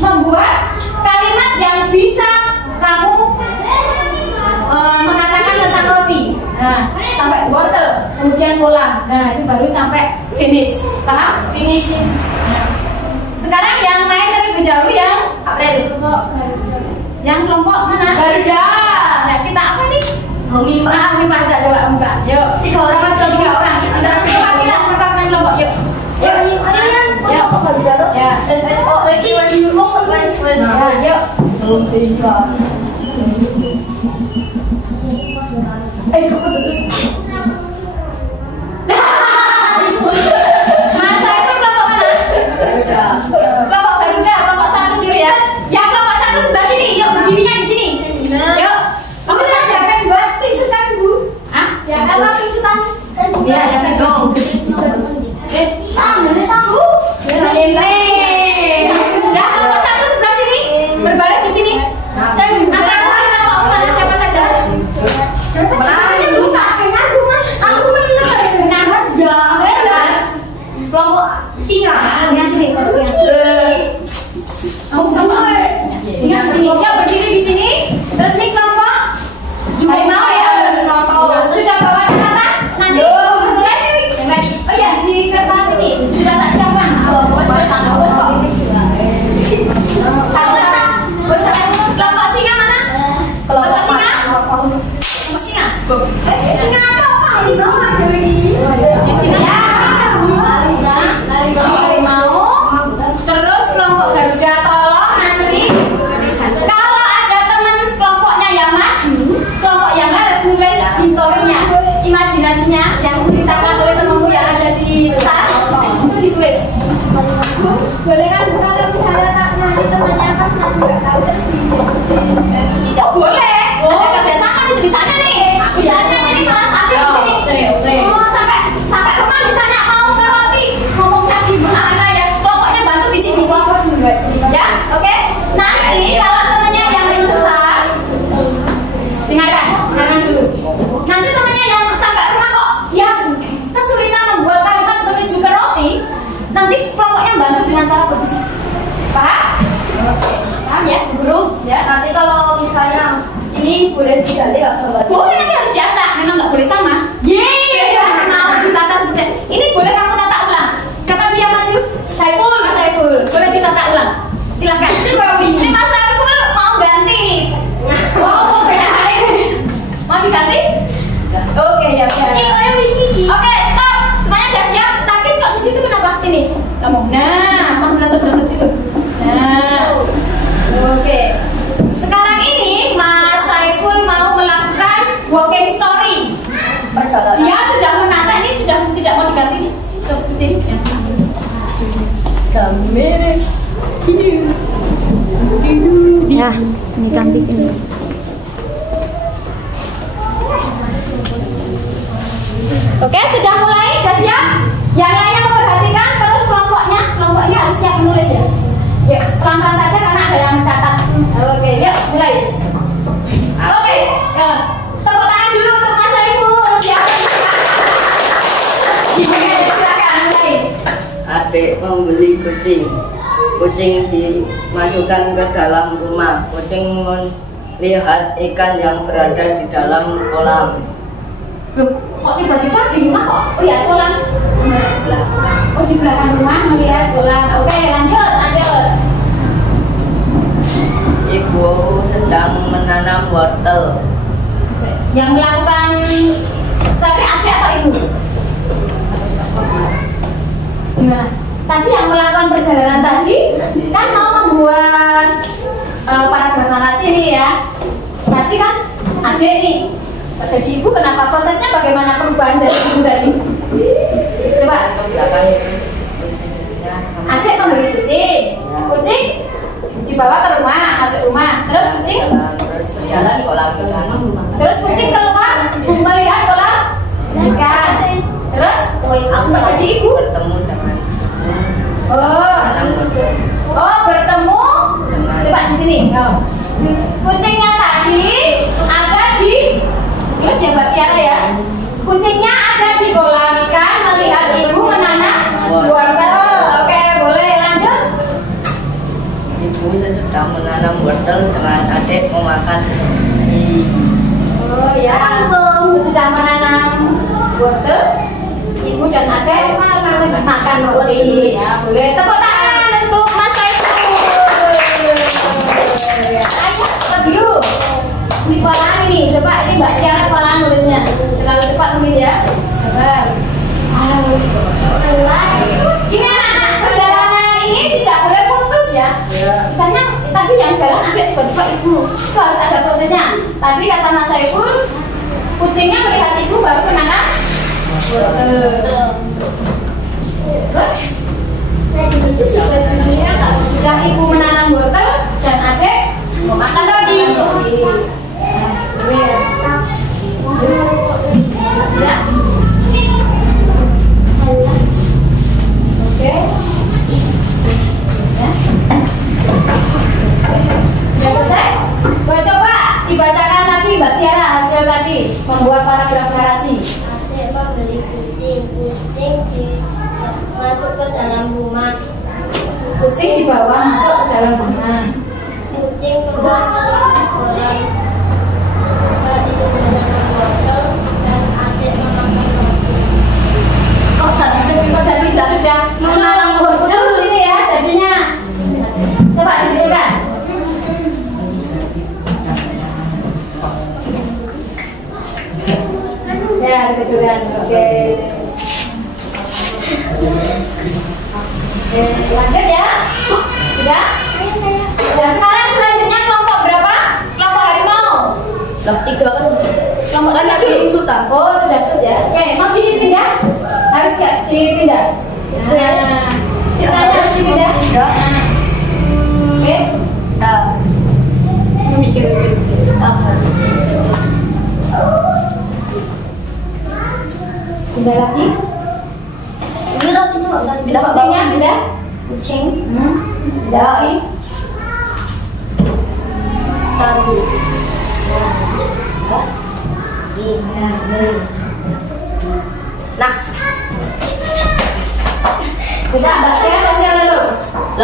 membuat kalimat yang bisa kamu mengatakan tentang roti. Nah, sampai wortel, kemudian bola. Nah, itu baru sampai finish. Paham? Finish. Sekarang yang main terlebih dahulu yang April. Yang kelompok mana? Garuda. Nah, kita apa nih? Lima aja coba buka. Yuk. 3 orang atau 3 orang? Antara perwakilan kelompok. Yuk. Yuk. Yuk. Garuda tuh. Ya. Oh, yuk. Masa itu kelompok mana? Kelompok Garuda, kelompok 1 dulu ya. Yang kelompok 1 sebelah sini, yuk berdirinya di sini. Yuk. Kamu siapa yang buat pingsutan, Bu? Hah? Ya, apa pingsutan? Iya, ya kan. Bu. Ya, kelompok 1 sebelah sini. Berbaris di sini. Masa aku mana siapa saja? Kelompok singa sini, kelompok singa. Singa sini. Ya berdiri di sini. Terus ini kelompok harimau ya. Sudah bawa catatan? Nanti menulis. Oh ya di kertas ini sudah tak siapkan. Kelompok singa mana? Kelompok singa. Singa apa? Di bawah ada lagi. Yang singa ya. Harimau. Terus kelompok Garuda, tolong nanti kalau ada teman kelompoknya yang maju, kelompok yang harus nulis historinya, imajinasinya yang diceritakan oleh temanmu yang ada di start itu ditulis. Bu, boleh kan kalau misalnya nanti temannya pas maju nggak tahu terus tidak boleh. Ada kerjasama bisa-bisanya nih. Misalnya ini Mas April di sini. Oh, sampai rumah misalnya mau ke roti, ngomongnya gimana ya? Kelompoknya bantu bisi-bisi. Ya, oke. Nanti kalau temannya yang start, dengarkan dulu. Nanti temannya yang sampai rumah kok dia kesulitan membuat kalimat menuju ke roti, nanti kelompoknya bantu dengan cara berbisik. Paham? Paham ya, guru? Ya. Nanti kalau misalnya ini boleh diganti nggak? Boleh, nanti harus diacak. Memang nggak boleh sama. Bebas mau ditata seperti ini. Boleh kamu tata ulang. Siapa dulu yang maju? Saiful, Mas Saiful. Boleh ditata ulang. Silakan. Ini Mas Saiful mau ganti. Wow, banyak hari. Mau diganti? Oke, ya udah. Oke, stop. Semuanya sudah siap. Tapi kok di situ kenapa? Sini. Kamu. Nah, mau berasap situ. Nah. Oke. Sekarang ini Mas Saiful mau melakukan walking story. Dia sudah menata ini, sudah tidak mau diganti nih. Seperti ini. Ya, sembunyikan di sini. Oke, sudah mulai, sudah siap? Yang lainnya memperhatikan, terus kelompoknya harus siap menulis ya. Yuk, pelan-pelan saja karena ada yang mencatat. Oke, yuk mulai. Oke, ya. Tepuk tangan dulu untuk Mas Saiful. Silakan mulai. Adik membeli kucing. Kucing dimasukkan ke dalam rumah. Kucing melihat ikan yang berada di dalam kolam. Loh, kok tiba-tiba di rumah kok? Oh ya, kolam. Oh, di belakang rumah melihat kolam. Oke, lanjut. Ibu sedang menanam wortel. Yang melakukan studi adik atau ibu? Nah, tadi yang melakukan perjalanan tadi kan mau membuat paragraf narasi ini ya. Tadi kan adik nih jadi ibu, kenapa prosesnya bagaimana perubahan jadi ibu tadi? Coba. Adik membeli kucing, kucing dibawa ke rumah, masuk rumah, terus kucing jalan kolam ikan, terus kucing keluar melihat kolam ikan, terus aku jadi ibu bertemu dengan bertemu. Coba di sini. Kucingnya tadi ada di, terus ya Mbak Tiara ya, kucingnya ada di kolam ikan melihat ibu menanam wortel. Oke, boleh lanjut. Ibu sedang menanam wortel dengan adik memakan. Oh ya, sudah menanam wortel, ibu dan adik makan roti. Ya, boleh. Tepuk tangan untuk Mas Saiful. Ayo, cepat dulu. Ini kolam ini, coba ini Mbak Tiara kolam nulisnya. Terlalu cepat nulis ya. Sabar. Ini anak-anak perjalanan ini tidak boleh putus ya. Misalnya tadi yang jalan adik tiba-tiba ibu, itu harus ada prosesnya. Tadi kata Mas Saiful, kucingnya melihat ibu baru menanam. Terus sudah ibu menanam wortel dan adik memakan roti. Ya. Oke. Ya. Sudah selesai? Coba dibacakan lagi Mbak Tiara hasil tadi membuat paragraf narasi. Adik membeli kucing, kucing masuk ke dalam rumah. Kucing dibawa masuk ke dalam rumah. Kucing keluar dari kolam. Tadi menanam wortel dan adik memakan roti. Kok sudah menanam wortel sini ya jadinya. Coba ditunjukkan. Ya, ditunjukkan. Oke. Lanjut ya. Sudah? Sudah. Sekarang selanjutnya kelompok berapa? Kelompok harimau. Kelompok 3 kan? Kelompok Kan 3 belum dulu. sultan. Oh, sudah ya. Oke, mau dipindah? Harus ya dipindah. Nah, ceritanya harus dipindah. Ya. Oke. Mikir. Pindah lagi. Ini rotinya nggak usah Pindah kucingnya, pindah. kucing. Pindah lagi. Taruh. Nah, Tidak, Mbak Tiara kasih dulu.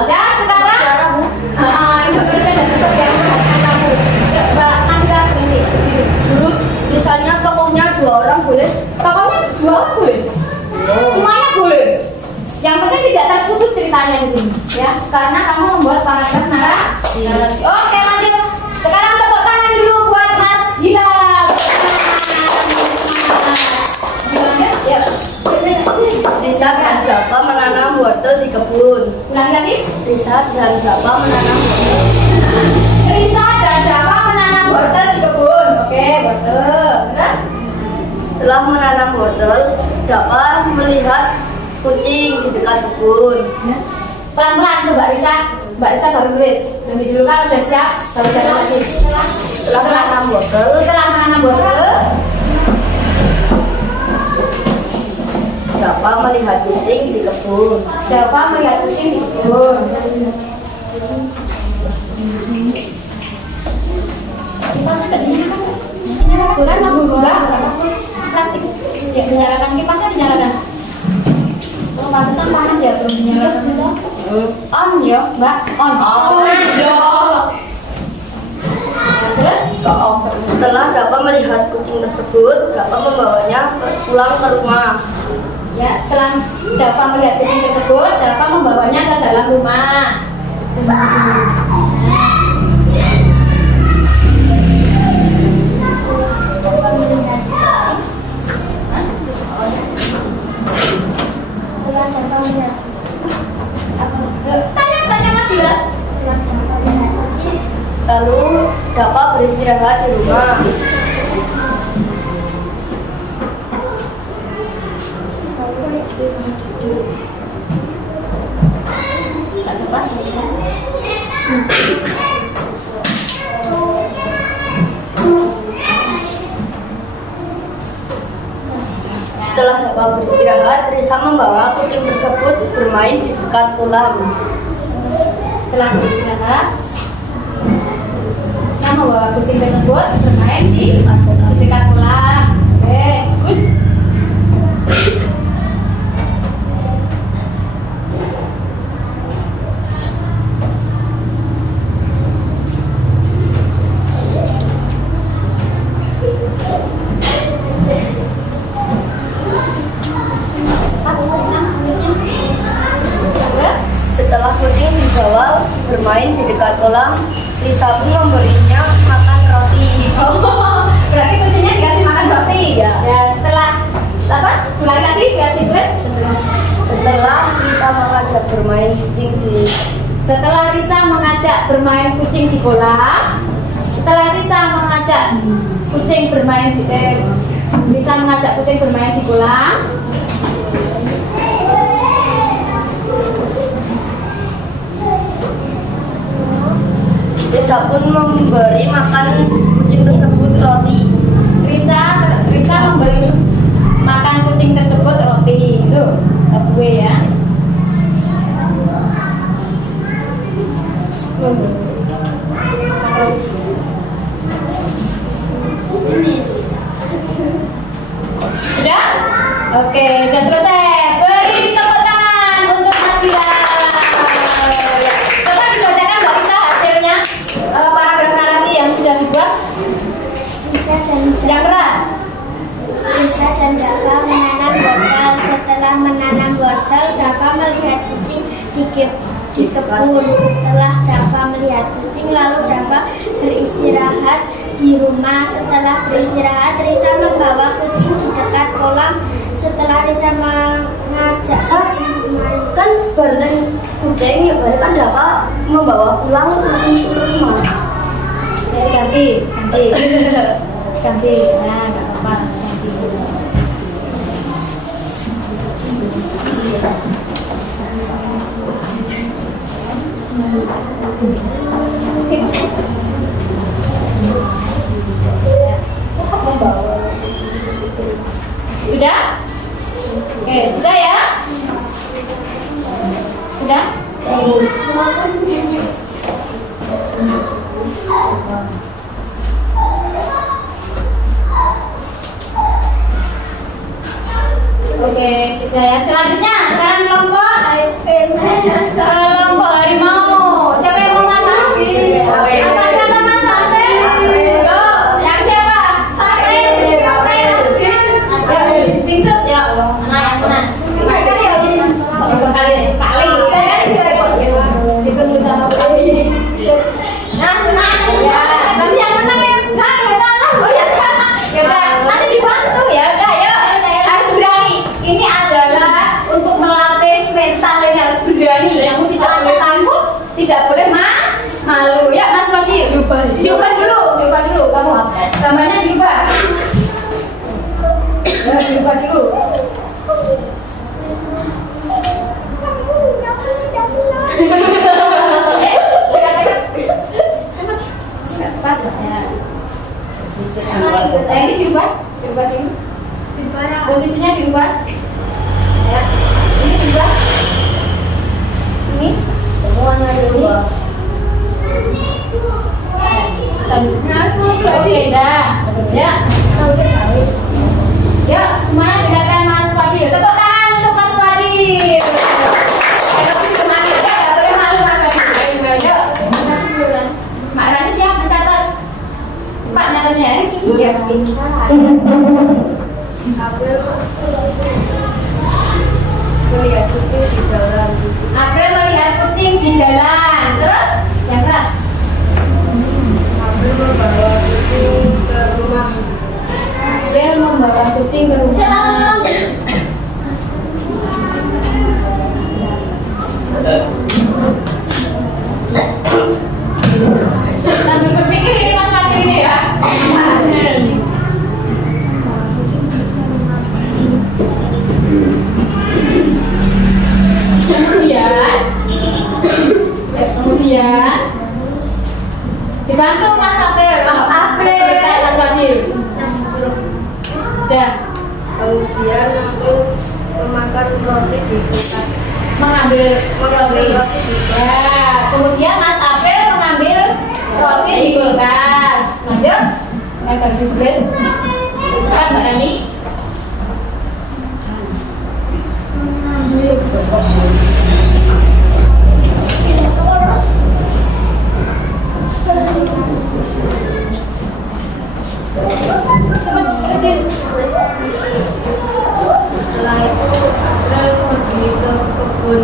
Ya, sekarang. Ini tulisnya sudah cukup ya. Kamu. Ya, Mbak Nanda berhenti. dulu misalnya tokohnya 2 orang boleh? Pokoknya 2 orang boleh. Semuanya boleh. Yang penting tidak terputus ceritanya di sini, ya. Karena kamu membuat paragraf narasi. Oke, lanjut. Sekarang tepuk tangan dulu buat Mas Gilang. Lanjut, ya. Risa dan Zapa menanam wortel di kebun. Ulang lagi. Risa dan Zapa menanam wortel. Risa dan Dava menanam wortel di kebun. Oke, wortel. Terus? Setelah menanam wortel, Zapa melihat kucing di dekat kebun. Pelan-pelan tuh Mbak Risa. Mbak Risa baru tulis. Nanti dulu kan udah siap, baru jalan lagi. Setelah menanam wortel, Setelah menanam wortel, Zapa melihat kucing di kebun. Dava melihat kucing di kebun. Kipasnya nggak dinyalakan? Bukan, enggak. Plastik. Ya, dinyalakan kipasnya, dinyalakan. Oh, pantesan panas ya, belum dinyalakan. On ya, Mbak. On. Terus? Setelah Zapa melihat kucing tersebut, Zapa membawanya pulang ke rumah. Ya, setelah Dava melihat kucing tersebut, Dava membawanya ke dalam rumah. lalu dapat beristirahat di rumah. Tak cepat ya. Setelah dapat beristirahat, Risa membawa kucing tersebut bermain di dekat kolam. Setelah beristirahat, Risa membawa kucing tersebut bermain di dekat kolam. Oke, bagus. Setelah kucing dibawa bermain di dekat kolam, Risa pun memberinya makan roti. Oh, berarti kucingnya dikasih makan roti. Ya. Ya, setelah apa? Ulangi lagi dikasih plus. Setelah Risa mengajak bermain kucing di Setelah Risa mengajak bermain kucing di kolam, setelah Risa mengajak kucing bermain di Risa mengajak kucing bermain di kolam. Risa pun memberi makan kucing tersebut roti. Risa memberi makan kucing tersebut roti. Tuh, gue ya. Sudah? Oke, sudah selesai. Beri tepuk tangan untuk Mas Hilal. Ya. Coba dibacakan Mbak Risa hasilnya paragraf narasi yang sudah dibuat. Yang keras. Risa dan Dava menanam wortel. Setelah menanam wortel, Dava melihat kucing di kebun. Setelah Dava melihat kucing, lalu Dava beristirahat di rumah. Setelah beristirahat, Risa membawa kucing di dekat kolam. Setelah Risa mengajak kucing bermain, Kan bareng kucing ya bareng kan dapat membawa pulang kucing ke rumah. Ya, ganti. Nah, nggak apa-apa. Ganti. Sudah? Oke, sudah ya? Sudah? Oke, sudah ya. Selanjutnya, sekarang kelompok harimau. Siapa yang mau maju? Mas Anda sama Mas Ante. Yo, yang siapa? April. Pingsut ya. Mana yang mana? Kali ya. Kali. Ditunggu sama kami. Nah, ya. Nanti yang menang ya. Nah, ya kalah. Oh ya. Ya udah, nanti dibantu ya. Udah, ya. Harus berani. Ini adalah untuk melatih mental yang harus berani. Yang tidak boleh takut, tidak boleh malu. Ya, Mas Fadil. Diubah dulu. Kamu gambarnya diubah. Ya, diubah dulu. Cepat ya. Ini dirubah dulu. Posisinya dirubah. Ya. Ini dirubah. Ini Semuanya dirubah. Oke, dah. Ya. Ya, semuanya dengarkan Mas Fadil. Tepuk tangan untuk Mas Fadil. Lebih semangat ya, nggak boleh malu Mas Fadil. Ayo, Mak Rani siap mencatat. Cepat nyatanya ya. Iya. Melihat kucing di jalan. April melihat kucing di jalan. Terus yang keras. April membawa kucing ke rumah. April membawa kucing ke rumah. Sambil Sudah. Kemudian aku memakan roti di kulkas. Mengambil roti. Ya. Kemudian Mas April mengambil roti di kulkas. Lanjut. Agar dibres. Cepat Mbak Rani. Setelah itu April pergi ke kebun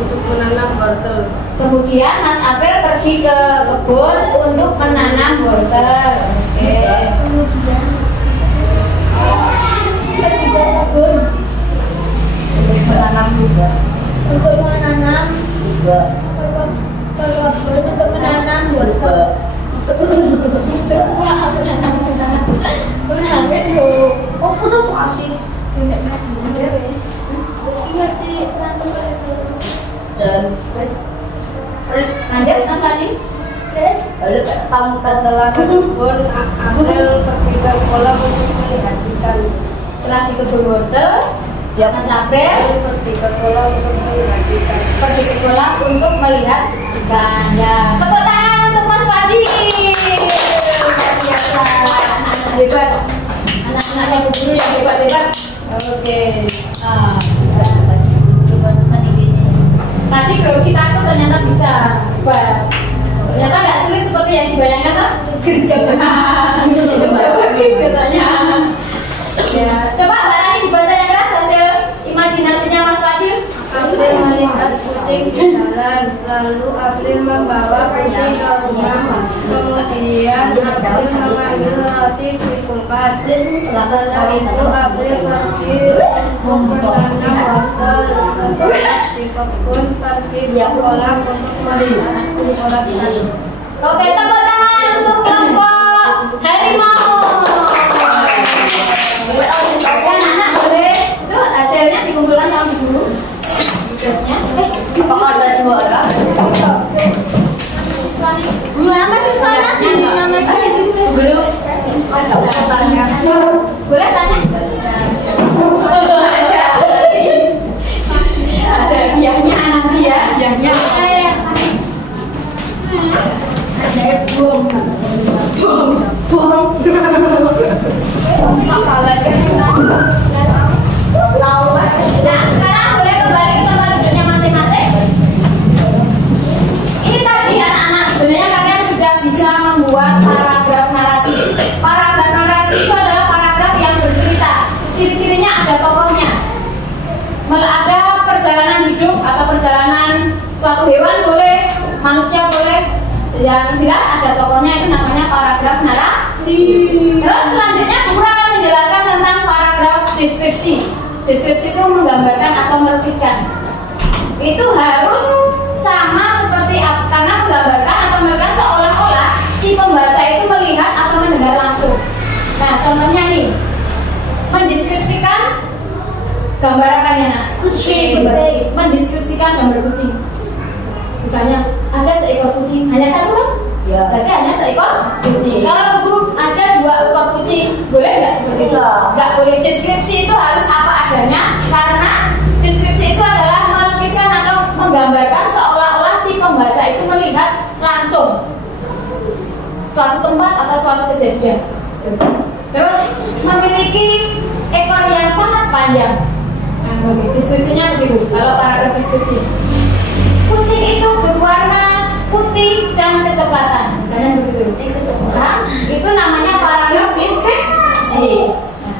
untuk menanam wortel. Kemudian Mas April pergi ke kebun untuk menanam wortel. Oke. Kemudian pergi ke kebun Untuk menanam juga. untuk menanam Juga. ke kebun untuk menanam wortel. Oh, putus asik. Iya di Dan Lanjut Mas Fadi. Setelah ke kebun, April pergi ke kolam untuk melihat ikan. Setelah di kebun wortel, Mas April Pergi ke kolam untuk melihat ikan. pergi ke kolam untuk melihat ikan. Ya, tepuk tangan untuk Mas Fadi. Luar biasa, anak-anak hebat, anak-anaknya Bu Guru yang hebat-hebat. Oke. Tadi grogi takut ternyata bisa. Wah, ternyata nggak sulit seperti yang dibayangkan kan? Kerja bagus katanya. Ya, coba Mbak Rani dibaca yang keras hasil imajinasinya Mas Fadil. April melihat kucing di jalan, lalu April membawa kucing ke rumah. Kemudian April mengambil roti di kulkas. Setelah itu April pergi menanam wortel. Setelah di kebun pergi ke kolam untuk melihat ikan. Oke, tepuk tangan untuk kelompok harimau. Ya, anak-anak boleh itu hasilnya dikumpulkan sama guru. Tugasnya. apakah ada suara? Nama Susana? Namanya belum. Tanya. Boleh tanya? Ada hadiahnya nanti ya. Hadiahnya. Ada bom. Nah, sekarang boleh kembali ke tempat duduknya masing-masing. Ini tadi anak-anak sebenarnya kalian sudah bisa membuat paragraf narasi. Paragraf narasi itu adalah paragraf yang bercerita. Ciri-cirinya ada tokohnya. Ada perjalanan hidup atau perjalanan suatu hewan boleh, manusia boleh. Yang jelas ada tokohnya, itu namanya paragraf narasi. Terus selanjutnya guru akan menjelaskan tentang paragraf deskripsi. Deskripsi itu menggambarkan atau melukiskan. Itu harus sama seperti karena menggambarkan atau melukiskan seolah-olah si pembaca itu melihat atau mendengar langsung. Nah, contohnya nih, mendeskripsikan gambar apanya? Kucing. Mendeskripsikan gambar kucing. Misalnya ada seekor kucing, hanya satu kan? Ya. Berarti hanya seekor kucing. Kalau guru ada 2 ekor kucing, boleh nggak seperti itu? Nggak boleh. Deskripsi itu harus apa adanya, karena deskripsi itu adalah melukiskan atau menggambarkan seolah-olah si pembaca itu melihat langsung suatu tempat atau suatu kejadian. Terus memiliki ekor yang sangat panjang. Nah, deskripsinya begitu. Kalau paragraf deskripsi, kucing itu berwarna putih dan kecoklatan, misalnya begitu. Nah, itu namanya paragraf deskripsi. Nah,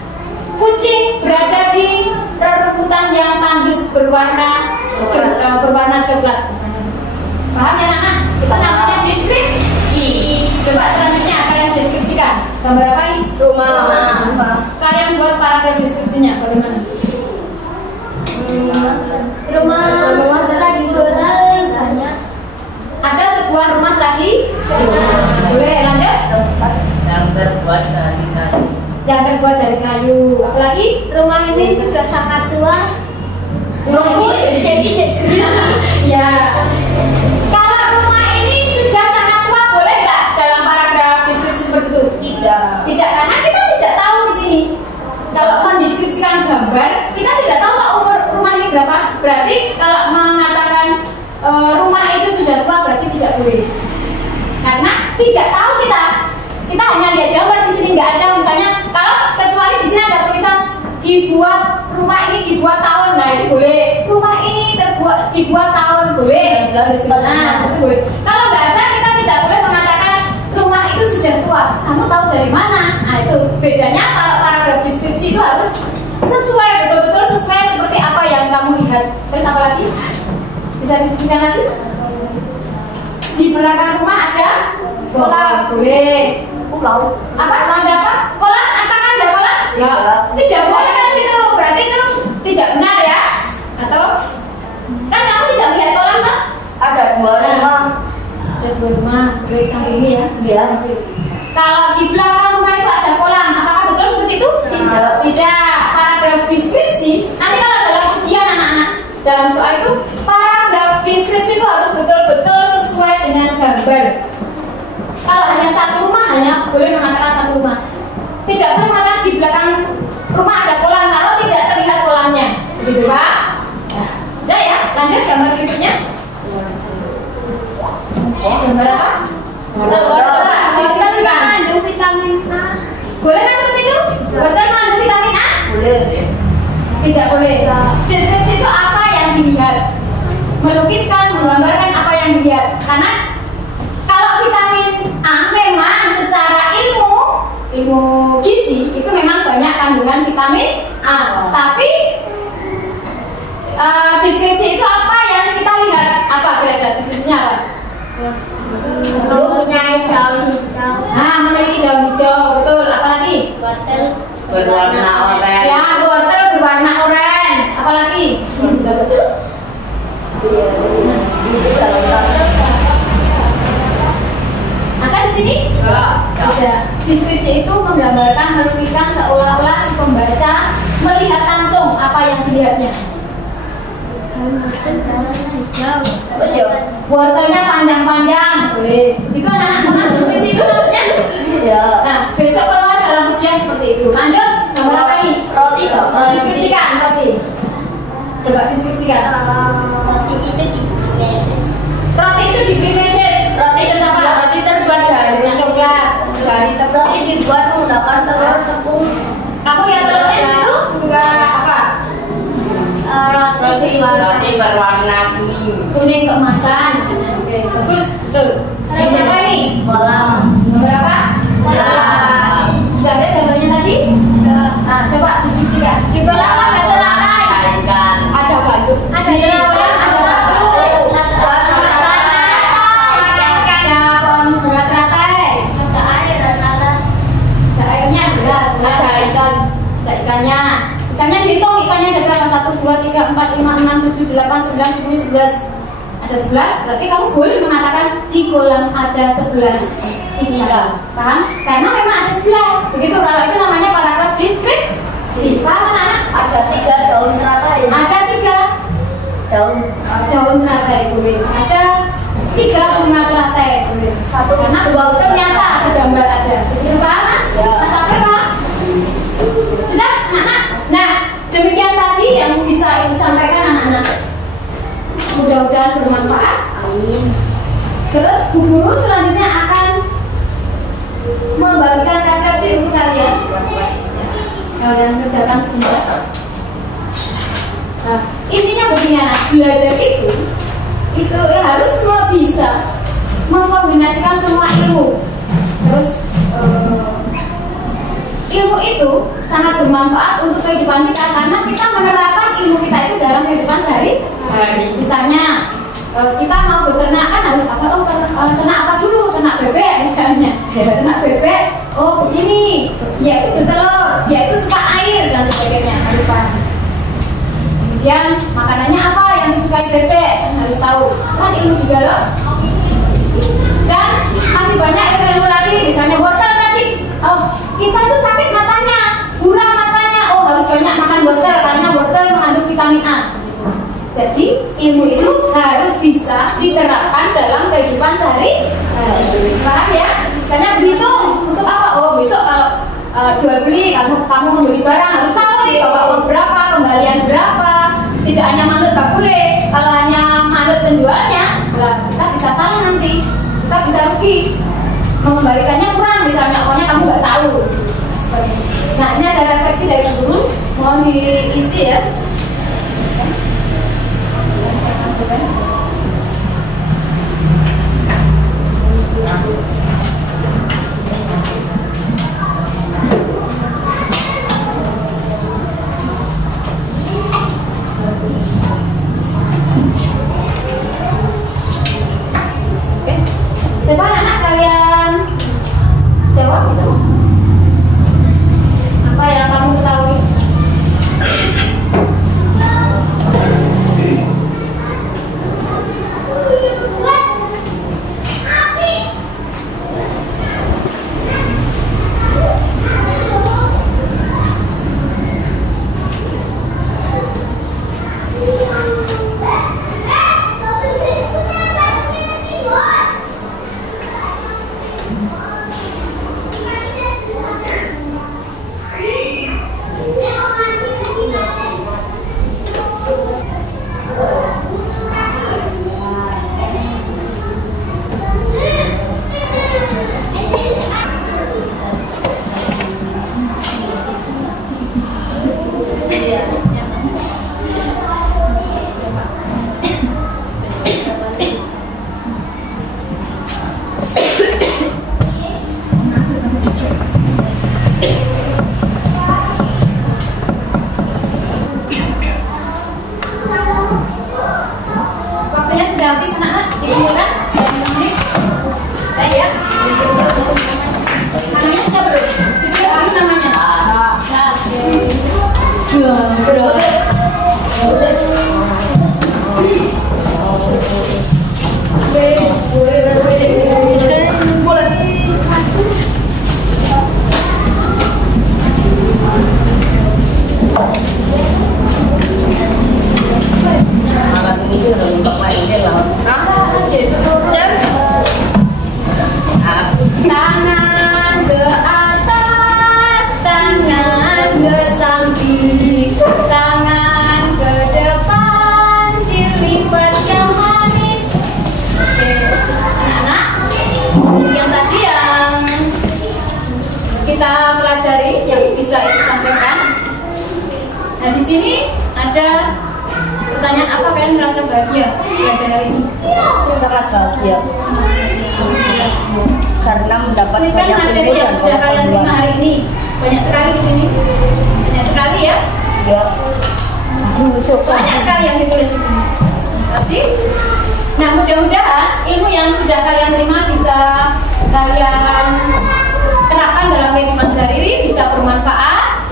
kucing berada di rerumputan yang tandus berwarna coklat, misalnya. Paham ya anak? Itu namanya deskripsi. Coba selanjutnya kalian deskripsikan. Gambar apa ini? Rumah. Kalian buat paragraf deskripsinya bagaimana? rumah tradisional banyak. Ada sebuah rumah tradisional. Boleh lanjut? Yang terbuat dari kayu. Yang terbuat dari kayu. Apalagi? Rumah ini sudah sangat tua. Rumah ini ya. Kalau rumah ini sudah sangat tua, boleh nggak dalam paragraf deskripsi seperti itu? Tidak. Tidak, karena kita tidak tahu di sini. Kalau Berarti kalau mengatakan rumah itu sudah tua berarti tidak boleh. Karena tidak tahu kita hanya lihat gambar di sini, nggak ada misalnya kalau kecuali di sini ada tulisan dibuat rumah ini dibuat tahun, nah itu boleh. Rumah ini dibuat tahun boleh. Nah, boleh. Kalau nggak ada kita tidak boleh mengatakan rumah itu sudah tua. Kamu tahu dari mana? Nah itu bedanya. Kalau paragraf deskripsi itu harus sesuai, betul-betul sesuai seperti apa yang kamu lihat. Terus apa lagi? Bisa disebutkan lagi? Di belakang rumah ada kolam, boleh. Pulau. Apa? Ada apa? Kolam? Apakah ada kolam? Ya. Tidak boleh kan itu. Berarti itu tidak benar ya? Atau kan kamu tidak melihat kolam kan? Ada 2 rumah. Ada 2 rumah. Boleh sampai ini ya? Iya. Kalau di belakang rumah itu ada kolam, apakah betul seperti itu? Tidak. Tidak. Paragraf deskripsi. Nanti kalau dalam ujian anak-anak dalam soal itu paragraf deskripsi itu harus betul-betul sesuai dengan gambar. Kalau hanya satu rumah hanya boleh mengatakan satu rumah. Tidak boleh mengatakan di belakang rumah ada kolam kalau tidak terlihat kolamnya. Begitu Pak? Nah, sudah ya. Lanjut gambar berikutnya. Gambar apa? Coba deskripsikan. Mengandung vitamin A. Boleh kan seperti itu? Wortel mengandung vitamin A? Boleh. Tidak boleh. Deskripsi itu apa yang dilihat. Melukiskan, menggambarkan apa yang dilihat. Karena kalau vitamin A memang secara ilmu gizi itu memang banyak kandungan vitamin A. Tapi deskripsi itu apa yang kita lihat? Apa kira-kira deskripsinya apa? Mempunyai daun hijau. Nah, memiliki daun hijau, betul. Apalagi? Wortel Berwarna oranye. Ya, wortel berwarna oranye. Apalagi? Maka di sini ada deskripsi itu menggambarkan, melukiskan seolah-olah si pembaca melihat langsung apa yang dilihatnya. Wortelnya panjang-panjang, boleh. Itu anak-anak deskripsi itu maksudnya. Iya. Nah, besok keluar dalam ujian seperti itu. Lanjut, gambar apa ini? Roti. Deskripsikan roti. Coba deskripsikan. Roti itu diberi meses. Roti itu diberi meses. Roti apa? Roti terbuat dari Coklat. roti dibuat menggunakan telur tepung. Kamu lihat telurnya di situ? Enggak apa? Roti Roti berwarna kuning. Kuning keemasan. Oke, bagus. Betul. Yang siapa ini? Kolam. Berapa? Sudah lihat gambarnya tadi? Nah, coba deskripsikan. Di kolam ada telakai. Ikan. Ada batu. Ada kolam, ada batu. Ada teratai. ada air dan atas. Ada airnya jelas. Ada ikan. Ada ikannya. Misalnya dihitung ikannya ada berapa? 1, 2, 3, 4, 5, 6, 7, 8, 9, 10, 11. Ada 11, berarti kamu boleh mengatakan di kolam ada 11 ikan. Paham? Karena memang ada 11. Begitu, kalau itu namanya paragraf deskripsi. Paham anak-anak? Ada 3 daun teratai. Ada 3 daun teratai boleh. Ada 3 bunga teratai boleh. Karena ternyata ada gambar ada. Begitu Pak Mas? Ya. Mas April Pak? Sudah anak-anak? Nah, demikian tadi yang bisa ibu sampaikan anak-anak. Mudah-mudahan bermanfaat. Amin. Terus Bu Guru selanjutnya akan membagikan refleksi untuk kalian. Kalian kerjakan sebentar. Nah, intinya begini anak, belajar itu ya harus semua bisa mengkombinasikan semua ilmu. Terus ilmu itu sangat bermanfaat untuk kehidupan kita karena kita menerapkan ilmu kita itu dalam kehidupan sehari-hari. Misalnya kita mau beternak kan harus apa? Oh, ternak apa dulu? Ternak bebek misalnya. Ternak bebek, oh begini, dia itu bertelur, dia itu suka air dan sebagainya, harus paham. Kemudian makanannya apa yang disukai bebek, harus tahu. Kan ilmu juga loh. Dan masih banyak ilmu lagi, misalnya wortel tadi. Oh, kita tuh sakit matanya, buram matanya. Oh, harus banyak makan wortel karena wortel mengandung vitamin A. Jadi ilmu itu harus bisa diterapkan dalam kehidupan sehari-hari. Paham ya? Misalnya berhitung untuk apa? Oh, besok kalau jual beli kamu membeli barang harus tahu nih bawa uang berapa, kembalian berapa, tidak hanya manut bakule, kalau hanya manut penjualnya, lah kita bisa salah nanti, kita bisa rugi, mengembalikannya kurang misalnya, pokoknya kamu nggak tahu. Nah ini ada refleksi dari guru, mohon diisi ya. Coba anak kalian jawab itu. Apa yang kamu ketahui? Waktunya sudah habis anak-anak, dikumpulkan dan menit. Baik ya. Namanya sudah belum? Itu apa namanya? Tangan ke atas, tangan ke samping, tangan ke depan, dilipat yang manis. Oke, anak-anak, yang tadi yang kita pelajari, yang bisa ibu sampaikan. Nah di sini ada pertanyaan, apa kalian merasa bahagia belajar hari ini? Sangat bahagia karena mendapat Tuliskan banyak materi ilmu yang dan sudah kalian terima pengetahuan. hari ini. Banyak sekali di sini. Banyak sekali ya. Ya. Banyak sekali yang ditulis di sini. Terima kasih. Nah mudah-mudahan ilmu yang sudah kalian terima bisa kalian terapkan dalam kehidupan sehari-hari, bisa bermanfaat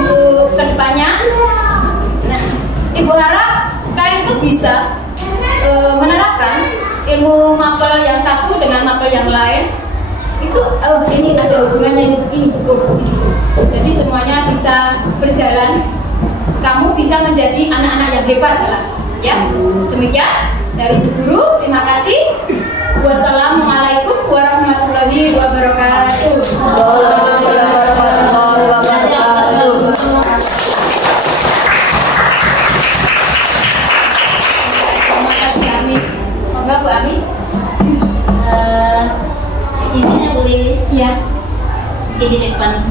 untuk kedepannya. Nah, ibu harap kalian itu bisa menerapkan ilmu mapel yang satu dengan mapel yang lain. Itu ini ada hubungannya ini. Jadi semuanya bisa berjalan. Kamu bisa menjadi anak-anak yang hebat lah. Ya, demikian dari Ibu Guru. Terima kasih. Wassalamualaikum warahmatullahi wabarakatuh. Enggak Bu Ami? Isinya tulis Iya. di depan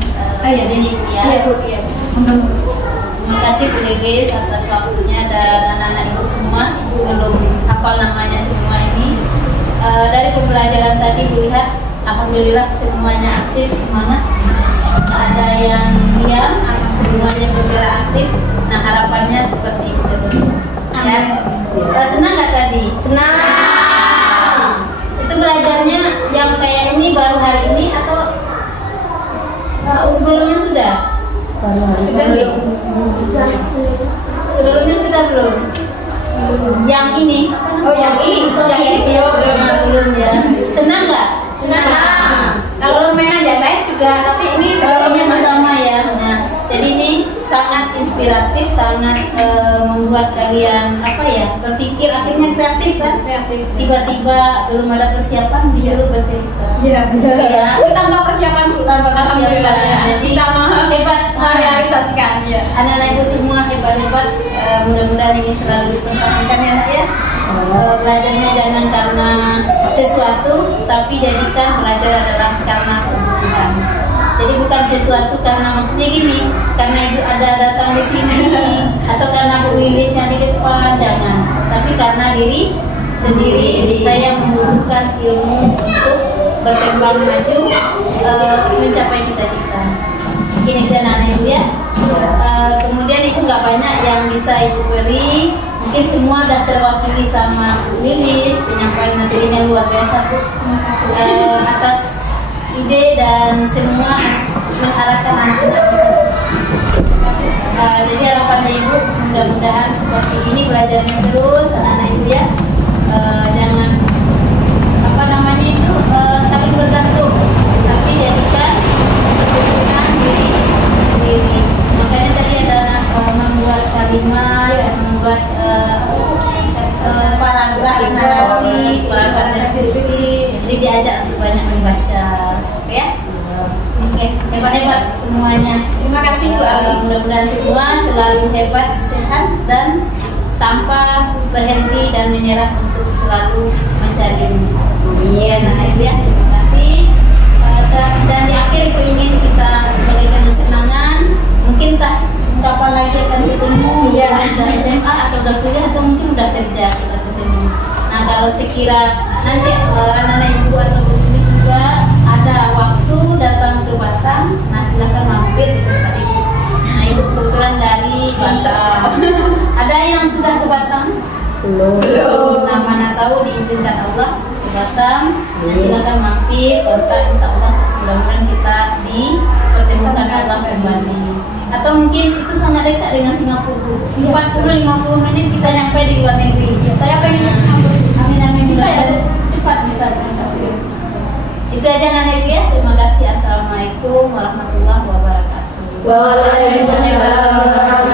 Iya sini ya. Iya Bu, iya. Terima kasih Bu Devis atas waktunya dan anak-anak ibu semua. Belum hafal namanya semua ini. Dari pembelajaran tadi Bu lihat, alhamdulillah semuanya aktif, semangat. Tidak ada yang diam, semuanya bergerak aktif. Nah harapannya seperti itu terus. Ya. Senang nggak tadi? Senang. Itu belajarnya yang kayak ini baru hari ini atau sebelumnya sudah? Sudah belum? Sebelumnya sudah belum? Yang ini? Oh yang ini belum. Belum ya. Senang nggak? Senang. Kalau mainan yang lain sudah, tapi ini Yang pertama ya. Nah, jadi ini sangat inspiratif, sangat membuat kalian berpikir, akhirnya kreatif kan? kreatif. Tiba-tiba belum ada persiapan disuruh bercerita. Iya. Ya. Tanpa persiapan Bu. Tanpa persiapan. Alhamdulillah. Jadi Bisa hebat. merealisasikan ya. Anak-anak ibu semua hebat-hebat mudah-mudahan ini selalu dipertahankan ya nak ya. Belajarnya jangan karena sesuatu, tapi jadikan belajar adalah karena kebutuhan. Jadi bukan sesuatu karena maksudnya gini, karena ibu ada datang di sini atau karena Bu Lilisnya di depan, jangan. Tapi karena diri sendiri, saya membutuhkan ilmu untuk berkembang maju, mencapai cita-cita. Mungkin itu anak ibu ya. Kemudian ibu nggak banyak yang bisa ibu beri. Mungkin semua sudah terwakili sama Bu Lilis, penyampaian materinya luar biasa Bu. Atas ide dan semua mengarahkan anak-anak kita. Jadi harapannya ibu mudah-mudahan seperti ini belajarnya terus anak-anak ibu ya. Jangan apa namanya itu saling bergantung, tapi jadikan kebutuhan diri sendiri. Makanya tadi ada membuat kalimat, membuat paragraf narasi, paragraf deskripsi. Jadi diajak untuk banyak membaca, oke ya? Oke, hebat-hebat semuanya. Terima kasih Bu Ali. Mudah-mudahan semua selalu hebat, sehat dan tanpa berhenti dan menyerah untuk selalu mencari ilmu. Iya, nah ya, terima kasih. Dan di akhir aku ingin kita sebagai kesenangan, mungkin kapan lagi akan ketemu, ya sudah SMA atau udah kuliah atau mungkin udah kerja sudah ketemu. Nah kalau sekira nanti anak-anak ibu atau ibu juga ada waktu datang ke Batam, nah silahkan mampir di tempat ibu. Nah ibu kebetulan dari Batam. Ada yang sudah ke Batam? Belum. Nah mana tahu diizinkan Allah ke Batam, nah silahkan mampir, kontak insya Allah. Mudah-mudahan kita dipertemukan Allah kembali. Atau mungkin itu sangat dekat dengan Singapura. 40-50 menit bisa nyampe di luar negeri. Saya pengen ke Singapura. Amin bisa ya. Cepat bisa sampai. Itu aja Nana ya. Terima kasih. Assalamualaikum warahmatullahi wabarakatuh. Waalaikumsalam.